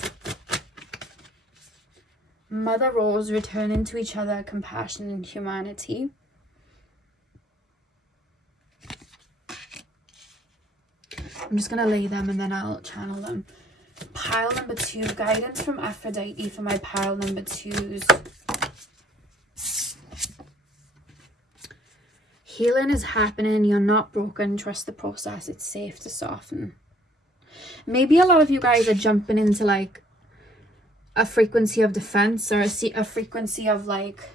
Mother Rose, returning to each other, compassion and humanity. I'm just going to lay them and then I'll channel them. Pile number 2, guidance from Aphrodite for my pile number 2's. Healing is happening. You're not broken. Trust the process. It's safe to soften. Maybe a lot of you guys are jumping into like a frequency of defense or a frequency of like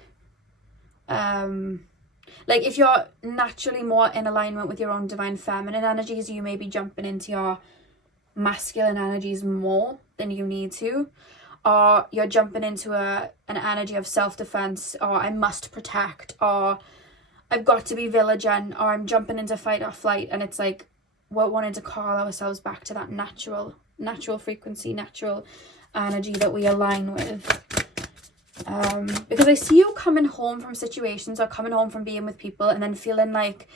if you're naturally more in alignment with your own divine feminine energies, you may be jumping into your masculine energies more than you need to, or you're jumping into an energy of self-defense, or I must protect, or I've got to be vigilant, or I'm jumping into fight or flight. And it's like we're wanting to call ourselves back to that natural frequency, natural energy that we align with. Because I see you coming home from situations or coming home from being with people and then feeling like,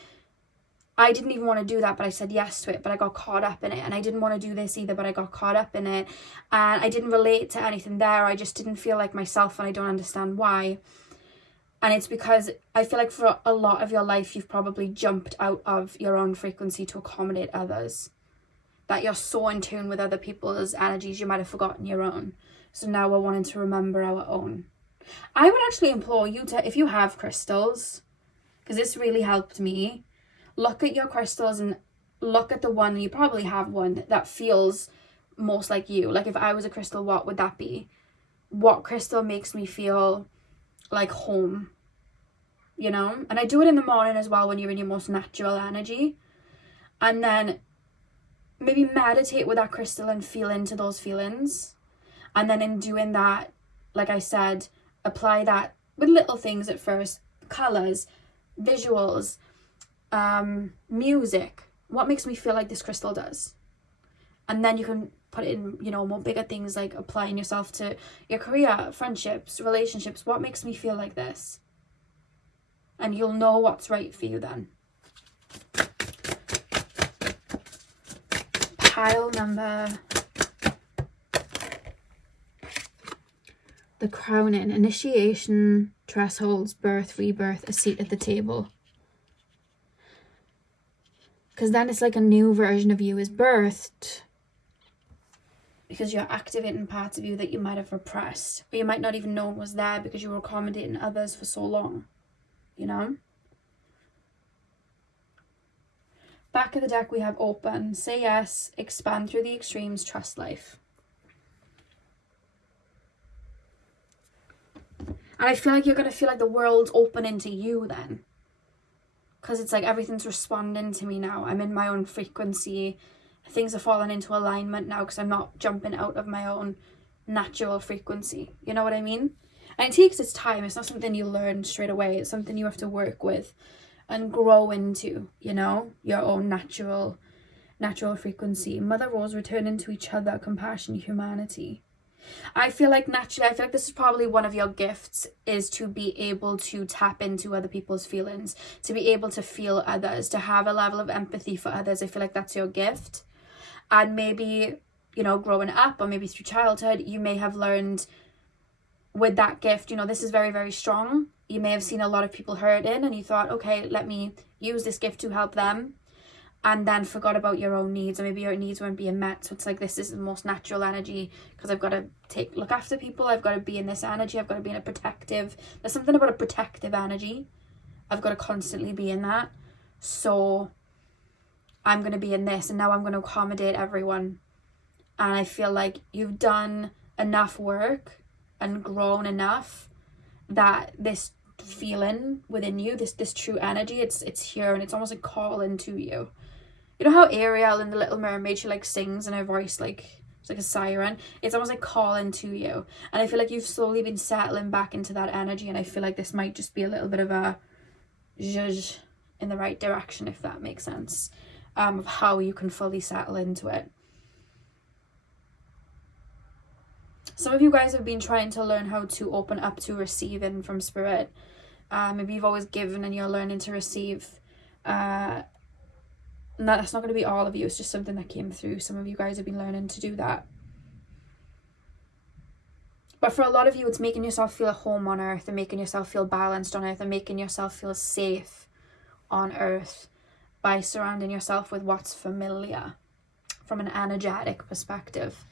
I didn't even want to do that, but I said yes to it, but I got caught up in it. And I didn't want to do this either, but I got caught up in it. And I didn't relate to anything there. I just didn't feel like myself, and I don't understand why. And it's because I feel like for a lot of your life, you've probably jumped out of your own frequency to accommodate others. That you're so in tune with other people's energies, you might have forgotten your own. So now we're wanting to remember our own. I would actually implore you to, if you have crystals, because this really helped me, look at your crystals and look at the one, you probably have one, that feels most like you. Like if I was a crystal, what would that be? What crystal makes me feel like home? You know? And I do it in the morning as well when you're in your most natural energy. And then maybe meditate with that crystal and feel into those feelings. And then in doing that, like I said, apply that with little things at first. Colors, visuals, music. What makes me feel like this crystal does? And then you can put it in, you know, more bigger things like applying yourself to your career, friendships, relationships. What makes me feel like this? And you'll know what's right for you then. Pile number, the crowning, initiation, thresholds, birth, rebirth, a seat at the table. Because then it's like a new version of you is birthed. Because you're activating parts of you that you might have repressed. Or you might not even know was there because you were accommodating others for so long. You know? Back of the deck we have open. Say yes. Expand through the extremes. Trust life. And I feel like you're going to feel like the world's opening to you then. Because it's like everything's responding to me now. I'm in my own frequency. Things are falling into alignment now because I'm not jumping out of my own natural frequency. You know what I mean? And it takes its time. It's not something you learn straight away. It's something you have to work with and grow into, you know, your own natural frequency. Mother Rose, returning to each other, compassion, humanity. I feel like naturally, I feel like this is probably one of your gifts, is to be able to tap into other people's feelings, to be able to feel others, to have a level of empathy for others. I feel like that's your gift. And maybe, you know, growing up or maybe through childhood, you may have learned with that gift, you know, this is very, very strong. You may have seen a lot of people hurting and you thought, okay, let me use this gift to help them, and then forgot about your own needs, or maybe your needs weren't being met. So it's like, this is the most natural energy because I've got to look after people. I've got to be in this energy. I've got to be in a protective, there's something about a protective energy. I've got to constantly be in that. So I'm going to be in this, and now I'm going to accommodate everyone. And I feel like you've done enough work and grown enough that this feeling within you, this true energy, it's here, and it's almost like calling to you. You know how Ariel in The Little Mermaid, she like sings and her voice like it's like a siren. It's almost like calling to you. And I feel like you've slowly been settling back into that energy, and I feel like this might just be a little bit of a zhuzh in the right direction, if that makes sense, of how you can fully settle into it. Some of you guys have been trying to learn how to open up to receiving from spirit. Maybe you've always given and you're learning to receive. That's not going to be all of you. It's just something that came through. Some of you guys have been learning to do that. But for a lot of you, it's making yourself feel at home on earth, and making yourself feel balanced on earth, and making yourself feel safe on earth by surrounding yourself with what's familiar from an energetic perspective.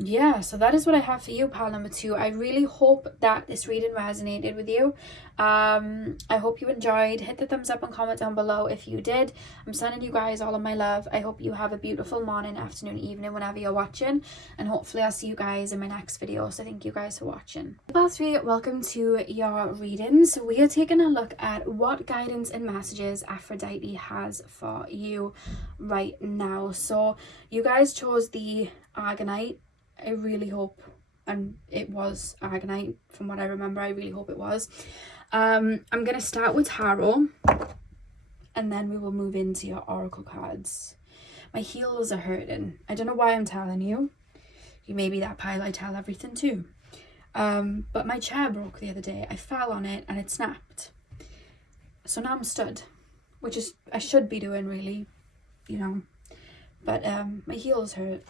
Yeah, so that is what I have for you, pile number 2. I really hope that this reading resonated with you. I hope you enjoyed. Hit the thumbs up and comment down below if you did. I'm sending you guys all of my love. I hope you have a beautiful morning, afternoon, evening, whenever you're watching. And hopefully I'll see you guys in my next video. So thank you guys for watching. Pile 3, welcome to your reading. So we are taking a look at what guidance and messages Aphrodite has for you right now. So you guys chose the Argonite. I really hope, and it was Argonite from what I remember, I really hope it was. I'm going to start with tarot, and then we will move into your oracle cards. My heels are hurting. I don't know why I'm telling you. You may be that pile I tell everything to. But my chair broke the other day. I fell on it and it snapped. So now I'm stood, which is, I should be doing really, you know. But my heels hurt.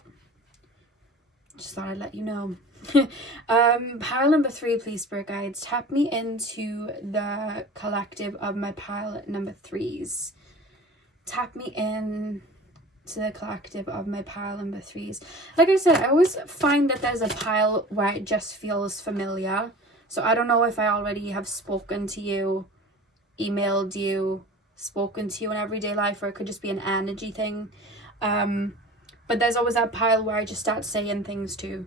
Just thought I'd let you know. Pile number 3, please, spirit guides. Tap me into the collective of my pile number 3s. Tap me in to the collective of my pile number 3s. Like I said, I always find that there's a pile where it just feels familiar. So I don't know if I already have spoken to you, emailed you, spoken to you in everyday life, or it could just be an energy thing. But there's always that pile where I just start saying things to,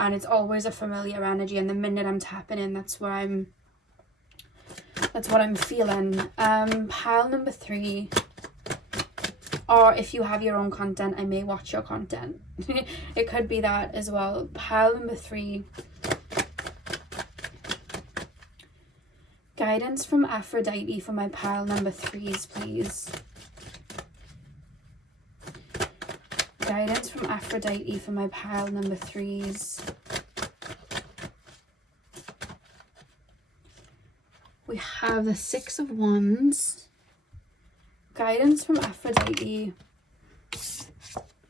and it's always a familiar energy, and the minute I'm tapping in, that's what I'm feeling. Pile number 3, or if you have your own content, I may watch your content. It could be that as well. Pile number 3, guidance from Aphrodite for my pile number 3s, please. Guidance from Aphrodite for my pile number 3s. We have the 6 of Wands. Guidance from Aphrodite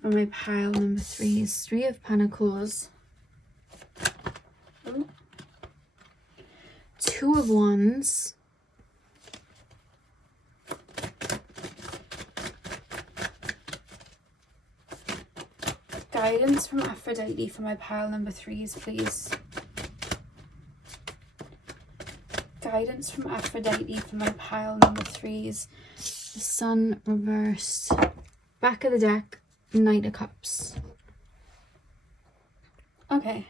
for my pile number 3s. 3 of Pentacles. Ooh. 2 of Wands. Guidance from Aphrodite for my pile number 3s, please. Guidance from Aphrodite for my pile number 3s. The Sun reversed. Back of the deck, Knight of Cups. Okay.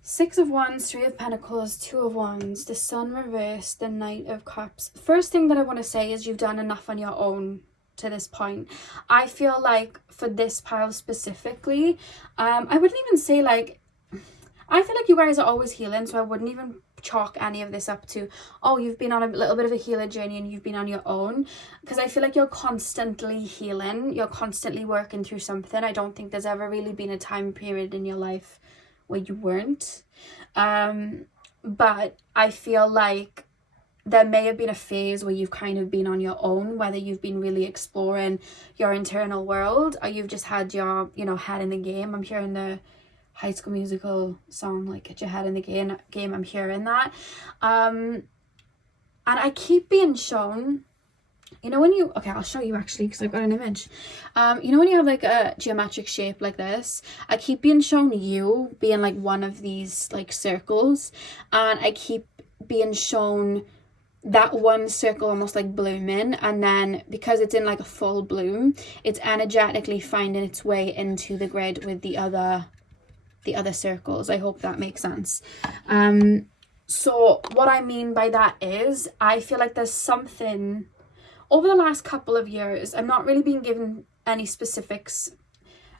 6 of Wands, 3 of Pentacles, 2 of Wands, the Sun reversed, the Knight of Cups. First thing that I want to say is you've done enough on your own to this point. I feel like for this pile specifically, I wouldn't even say like, I feel like you guys are always healing, so I wouldn't even chalk any of this up to, oh, you've been on a little bit of a healer journey and you've been on your own, because I feel like you're constantly healing, you're constantly working through something. I don't think there's ever really been a time period in your life where you weren't, but I feel like there may have been a phase where you've kind of been on your own, whether you've been really exploring your internal world or you've just had your, you know, head in the game. I'm hearing the High School Musical song, like, get your head in the game. I'm hearing that. And I keep being shown, you know, when you, okay, I'll show you actually because I've got an image. You know when you have like a geometric shape like this, I keep being shown you being like one of these like circles, and I keep being shown that one circle almost like blooming, and then because it's in like a full bloom, it's energetically finding its way into the grid with the other circles. I hope that makes sense. So what I mean by that is I feel like there's something over the last couple of years. I'm not really being given any specifics.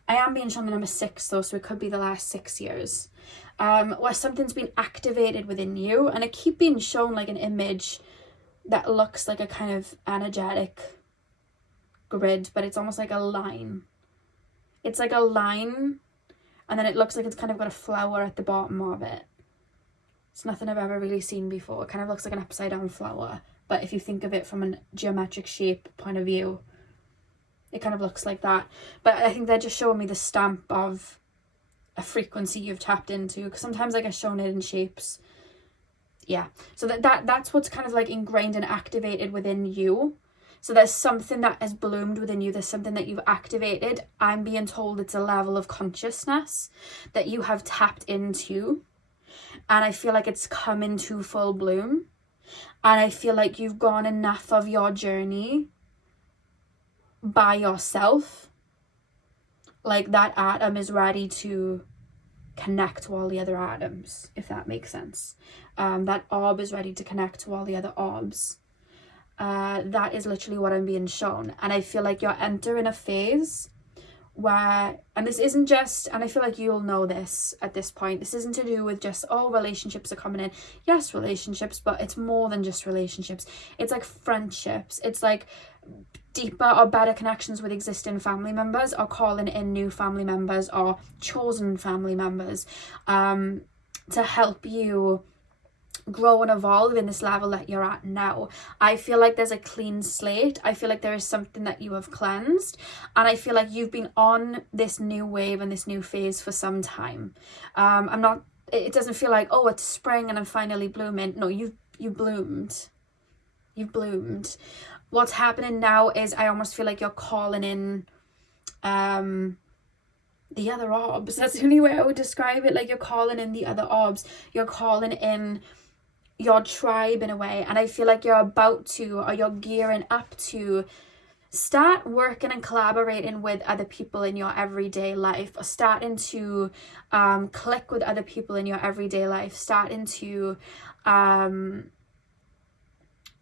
I am being shown the number 6 though, so it could be the last 6 years, where something's been activated within you, and I keep being shown like an image that looks like a kind of energetic grid, but it's almost like a line. It's like a line, and then it looks like it's kind of got a flower at the bottom of it. It's nothing I've ever really seen before. It kind of looks like an upside down flower, but if you think of it from a geometric shape point of view, it kind of looks like that. But I think they're just showing me the stamp of a frequency you've tapped into, because sometimes I get shown it in shapes. Yeah, so that's what's kind of like ingrained and activated within you. So there's something that has bloomed within you. There's something that you've activated. I'm being told it's a level of consciousness that you have tapped into, and I feel like it's come into full bloom, and I feel like you've gone enough of your journey by yourself. Like that atom is ready to connect to all the other atoms, if that makes sense. That orb is ready to connect to all the other orbs. That is literally what I'm being shown. And I feel like you're entering a phase where, and this isn't just, and I feel like you'll know this at this point, this isn't to do with just, oh, relationships are coming in. Yes, relationships, but it's more than just relationships. It's like friendships. It's like deeper or better connections with existing family members, or calling in new family members or chosen family members, to help you grow and evolve in this level that you're at now. I feel like there's a clean slate. I feel like there is something that you have cleansed, and I feel like you've been on this new wave and this new phase for some time. It doesn't feel like, oh, it's spring and I'm finally blooming. No, you've bloomed. You've bloomed. What's happening now is I almost feel like you're calling in the other orbs. That's the only way I would describe it. Like, you're calling in the other orbs. You're calling in your tribe in a way. And I feel like you're about to, or you're gearing up to start working and collaborating with other people in your everyday life, or starting to click with other people in your everyday life, starting to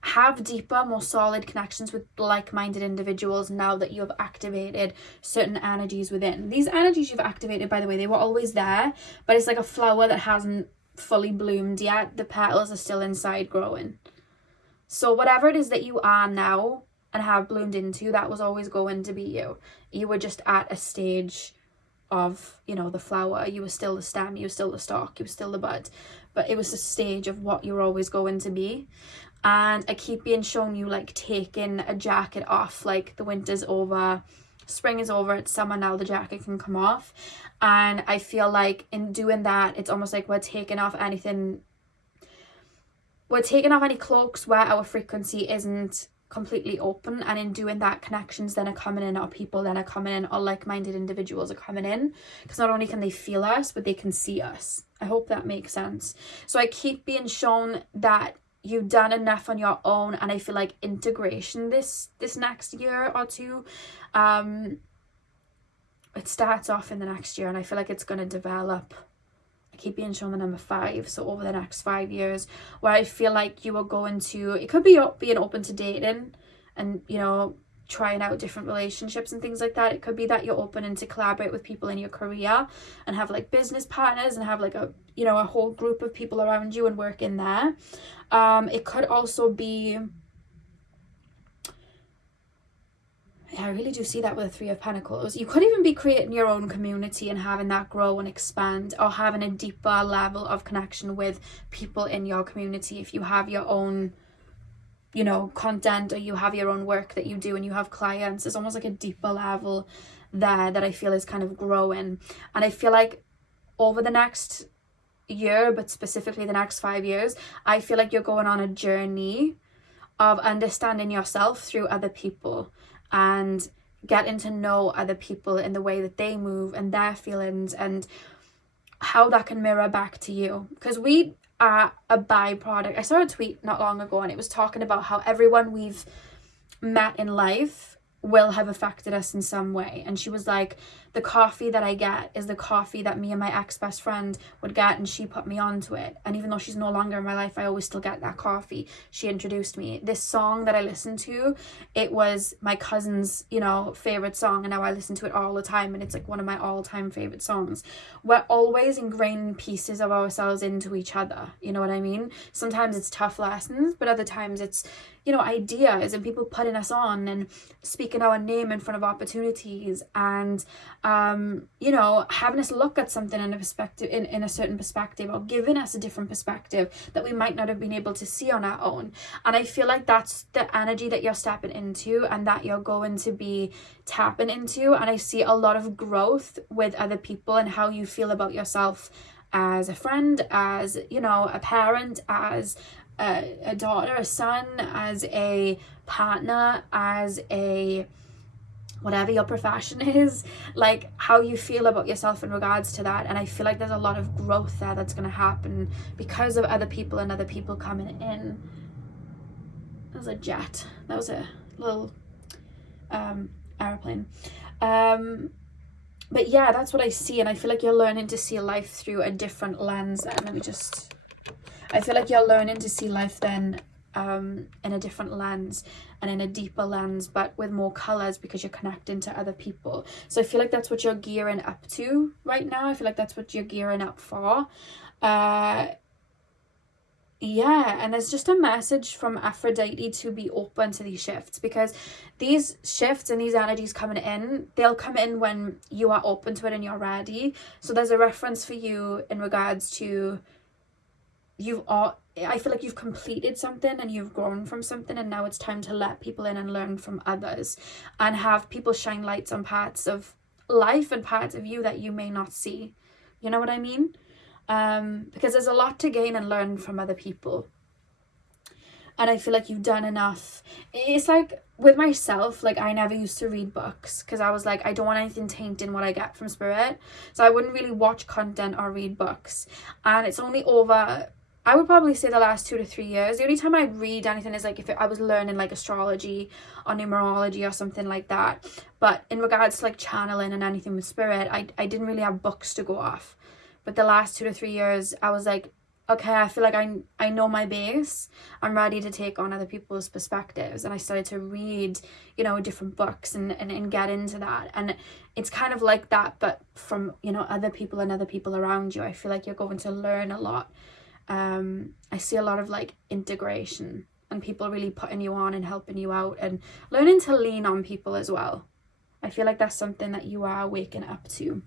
have deeper, more solid connections with like-minded individuals now that you have activated certain energies within. These energies you've activated, by the way, they were always there, but it's like a flower that hasn't fully bloomed yet. The petals are still inside growing. So whatever it is that you are now and have bloomed into, that was always going to be you. You were just at a stage of, you know, the flower. You were still the stem, you were still the stalk, you were still the bud, but it was a stage of what you're always going to be. And I keep being shown you like taking a jacket off, like the winter's over, spring is over, it's summer now, the jacket can come off. And I feel like in doing that, it's almost like we're taking off any cloaks where our frequency isn't completely open, and in doing that, connections then are coming in, or people then are coming in, or like-minded individuals are coming in, because not only can they feel us, but they can see us. I hope that makes sense. So I keep being shown that you've done enough on your own, and I feel like integration this next year or two, it starts off in the next year, and I feel like it's going to develop. I keep being shown the number 5, so over the next 5 years, where I feel like you are going to, it could be being open to dating and, you know, trying out different relationships and things like that. It could be that you're open to collaborate with people in your career and have like business partners and have like a, you know, a whole group of people around you and work in there. It could also be, I really do see that with the 3 of Pentacles. You could even be creating your own community and having that grow and expand, or having a deeper level of connection with people in your community if you have your own you know, content, or you have your own work that you do and you have clients. There's almost like a deeper level there that I feel is kind of growing. And I feel like over the next year, but specifically the next 5 years, I feel like you're going on a journey of understanding yourself through other people and getting to know other people in the way that they move and their feelings and how that can mirror back to you. Because we are a byproduct. I saw a tweet not long ago and it was talking about how everyone we've met in life will have affected us in some way. And she was like, the coffee that I get is the coffee that me and my ex-best friend would get, and she put me onto it. And even though she's no longer in my life, I always still get that coffee. She introduced me. This song that I listened to, it was my cousin's, you know, favorite song, and now I listen to it all the time, and it's like one of my all-time favorite songs. We're always ingraining pieces of ourselves into each other, you know what I mean? Sometimes it's tough lessons, but other times it's, you know, ideas and people putting us on and speaking our name in front of opportunities, and you know, having us look at something in a perspective, in a certain perspective, or giving us a different perspective that we might not have been able to see on our own. And I feel like that's the energy that you're stepping into and that you're going to be tapping into. And I see a lot of growth with other people and how you feel about yourself as a friend, as, you know, a parent, as a daughter, a son, as a partner, as a whatever your profession is, like how you feel about yourself in regards to that. And I feel like there's a lot of growth there that's going to happen because of other people and other people coming in. That was a jet. That was a little airplane. But yeah, that's what I see. And I feel like you're learning to see life through a different lens. I feel like you're learning to see life then in a different lens and in a deeper lens, but with more colors, because you're connecting to other people. So I feel like that's what you're gearing up to right now. I feel like that's what you're gearing up for. Yeah, and there's just a message from Aphrodite to be open to these shifts, because these shifts and these energies coming in, they'll come in when you are open to it and you're ready. So there's a reference for you in regards to I feel like you've completed something and you've grown from something, and now it's time to let people in and learn from others and have people shine lights on parts of life and parts of you that you may not see. You know what I mean? Because there's a lot to gain and learn from other people. And I feel like you've done enough. It's like with myself, like I never used to read books because I was like, I don't want anything tainting what I get from spirit. So I wouldn't really watch content or read books. And it's only over, I would probably say, the last 2 to 3 years. The only time I read anything is like if I was learning like astrology or numerology or something like that. But in regards to like channeling and anything with spirit, I didn't really have books to go off. But the last 2 to 3 years, I was like, okay, I feel like I know my base. I'm ready to take on other people's perspectives. And I started to read, you know, different books and get into that. And it's kind of like that, but from, you know, other people and other people around you. I feel like you're going to learn a lot. I see a lot of like integration and people really putting you on and helping you out and learning to lean on people as well. I feel like that's something that you are waking up to.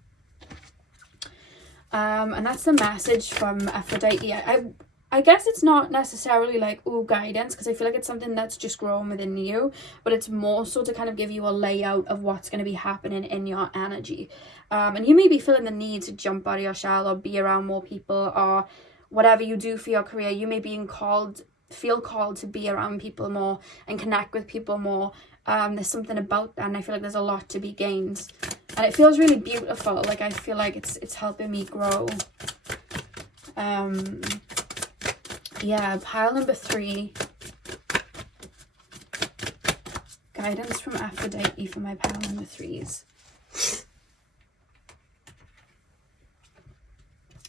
And that's the message from Aphrodite. I guess it's not necessarily like, ooh, guidance, because I feel like it's something that's just grown within you, but it's more so to kind of give you a layout of what's going to be happening in your energy. And you may be feeling the need to jump out of your shell or be around more people, or whatever you do for your career, you may be feel called to be around people more and connect with people more. There's something about that, and I feel like there's a lot to be gained. And it feels really beautiful. Like I feel like it's helping me grow. Yeah, pile number 3. Guidance from Aphrodite for my pile number 3s.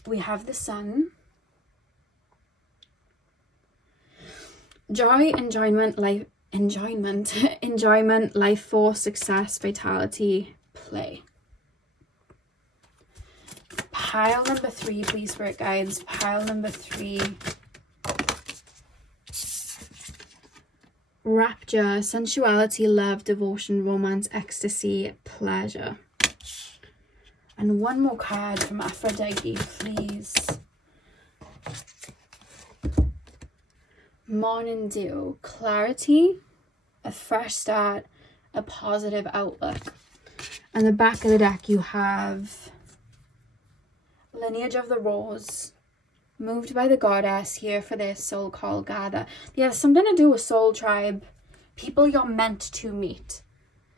We have the Sun. Joy, enjoyment, life force, success, vitality, play. Pile number 3, please, Spirit Guides. Pile number 3. Rapture, sensuality, love, devotion, romance, ecstasy, pleasure. And one more card from Aphrodite, please. Morning dew, clarity, a fresh start, a positive outlook. And the back of the deck you have lineage of the rose, moved by the goddess, here for this soul call gather. Yeah, something to do with soul tribe, people you're meant to meet,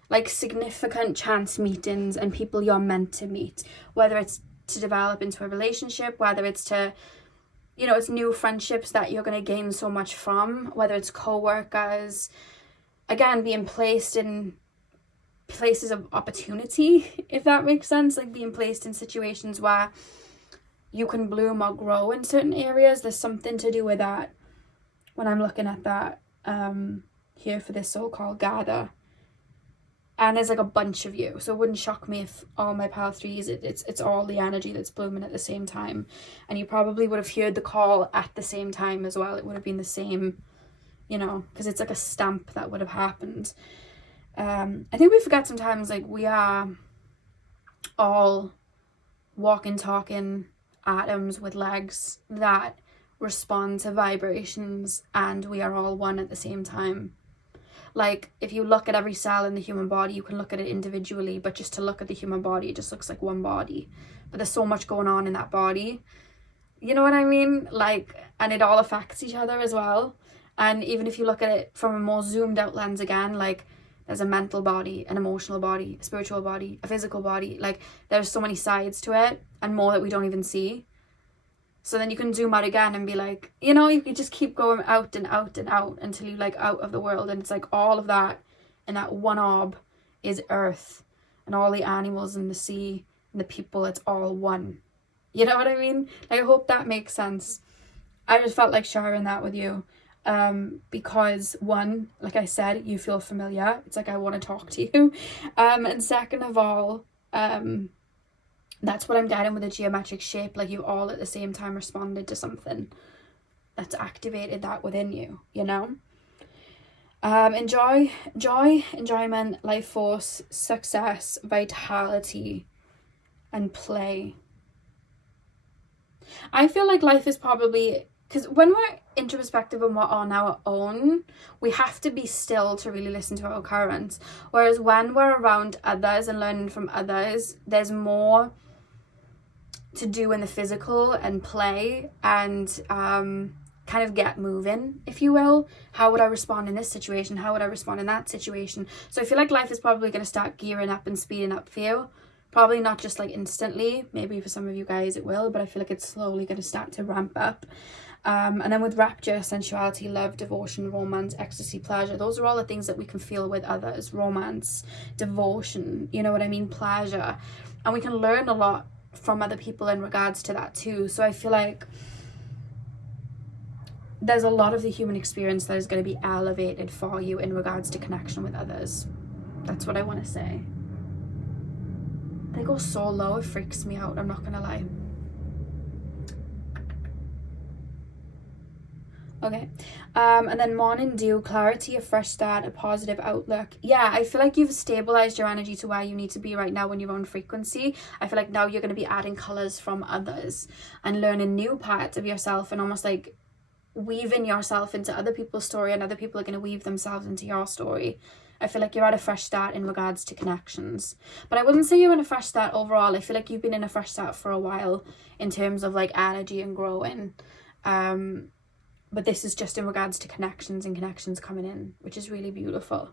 like significant chance meetings and people you're meant to meet, whether it's to develop into a relationship, whether it's to, you know, it's new friendships that you're going to gain so much from, whether it's co-workers, again, being placed in places of opportunity, if that makes sense, like being placed in situations where you can bloom or grow in certain areas. There's something to do with that when I'm looking at that here for this soul called gather. And there's like a bunch of you, so it wouldn't shock me if all my pile threes, it's all the energy that's blooming at the same time. And you probably would have heard the call at the same time as well. It would have been the same, you know, because it's like a stamp that would have happened. I think we forget sometimes, like, we are all walking, talking atoms with legs that respond to vibrations, and we are all one at the same time. Like, if you look at every cell in the human body, you can look at it individually, but just to look at the human body, it just looks like one body. But there's so much going on in that body. You know what I mean? Like, and it all affects each other as well. And even if you look at it from a more zoomed out lens again, like, there's a mental body, an emotional body, a spiritual body, a physical body. Like, there's so many sides to it, and more that we don't even see. So then you can zoom out again and be like, you know, you can just keep going out and out and out until you like out of the world. And it's like all of that and that one orb is earth, and all the animals in the sea and the people, it's all one. You know what I mean? Like, I hope that makes sense. I just felt like sharing that with you. Because one, like I said, you feel familiar. It's like I want to talk to you. And second of all, that's what I'm getting with a geometric shape. Like, you all at the same time responded to something that's activated that within you, you know? Joy, enjoyment, life force, success, vitality, and play. I feel like life is probably, because when we're introspective and we're on our own, we have to be still to really listen to our currents. Whereas when we're around others and learning from others, there's more to do in the physical and play and kind of get moving, if you will. How would I respond in this situation? How would I respond in that situation? So I feel like life is probably going to start gearing up and speeding up for you. Probably not just like instantly. Maybe for some of you guys it will, but I feel like it's slowly going to start to ramp up. And then with rapture, sensuality, love, devotion, romance, ecstasy, pleasure, those are all the things that we can feel with others. Romance, devotion, you know what I mean, pleasure. And we can learn a lot from other people in regards to that too. So I feel like there's a lot of the human experience that is going to be elevated for you in regards to connection with others. That's what I want to say. They go so low, it freaks me out, I'm not gonna lie. Okay, and then morning dew, clarity, a fresh start, a positive outlook. Yeah, I feel like you've stabilized your energy to where you need to be right now on your own frequency. I feel like now you're going to be adding colors from others and learning new parts of yourself, and almost like weaving yourself into other people's story, and other people are going to weave themselves into your story. I feel like you're at a fresh start in regards to connections. But I wouldn't say you're in a fresh start overall. I feel like you've been in a fresh start for a while in terms of like energy and growing. But this is just in regards to connections and connections coming in, which is really beautiful.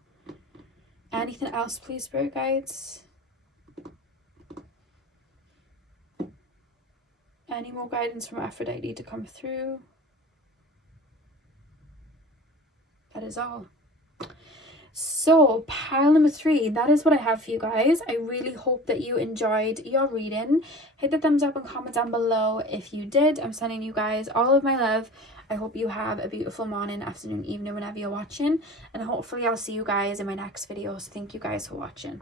Anything else, please, spirit guides? Any more guidance from Aphrodite to come through? That is all. So pile number 3, that is what I have for you guys. I really hope that you enjoyed your reading. Hit the thumbs up and comment down below if you did. I'm sending you guys all of my love. I hope you have a beautiful morning, afternoon, evening, whenever you're watching, and hopefully I'll see you guys in my next video. So thank you guys for watching.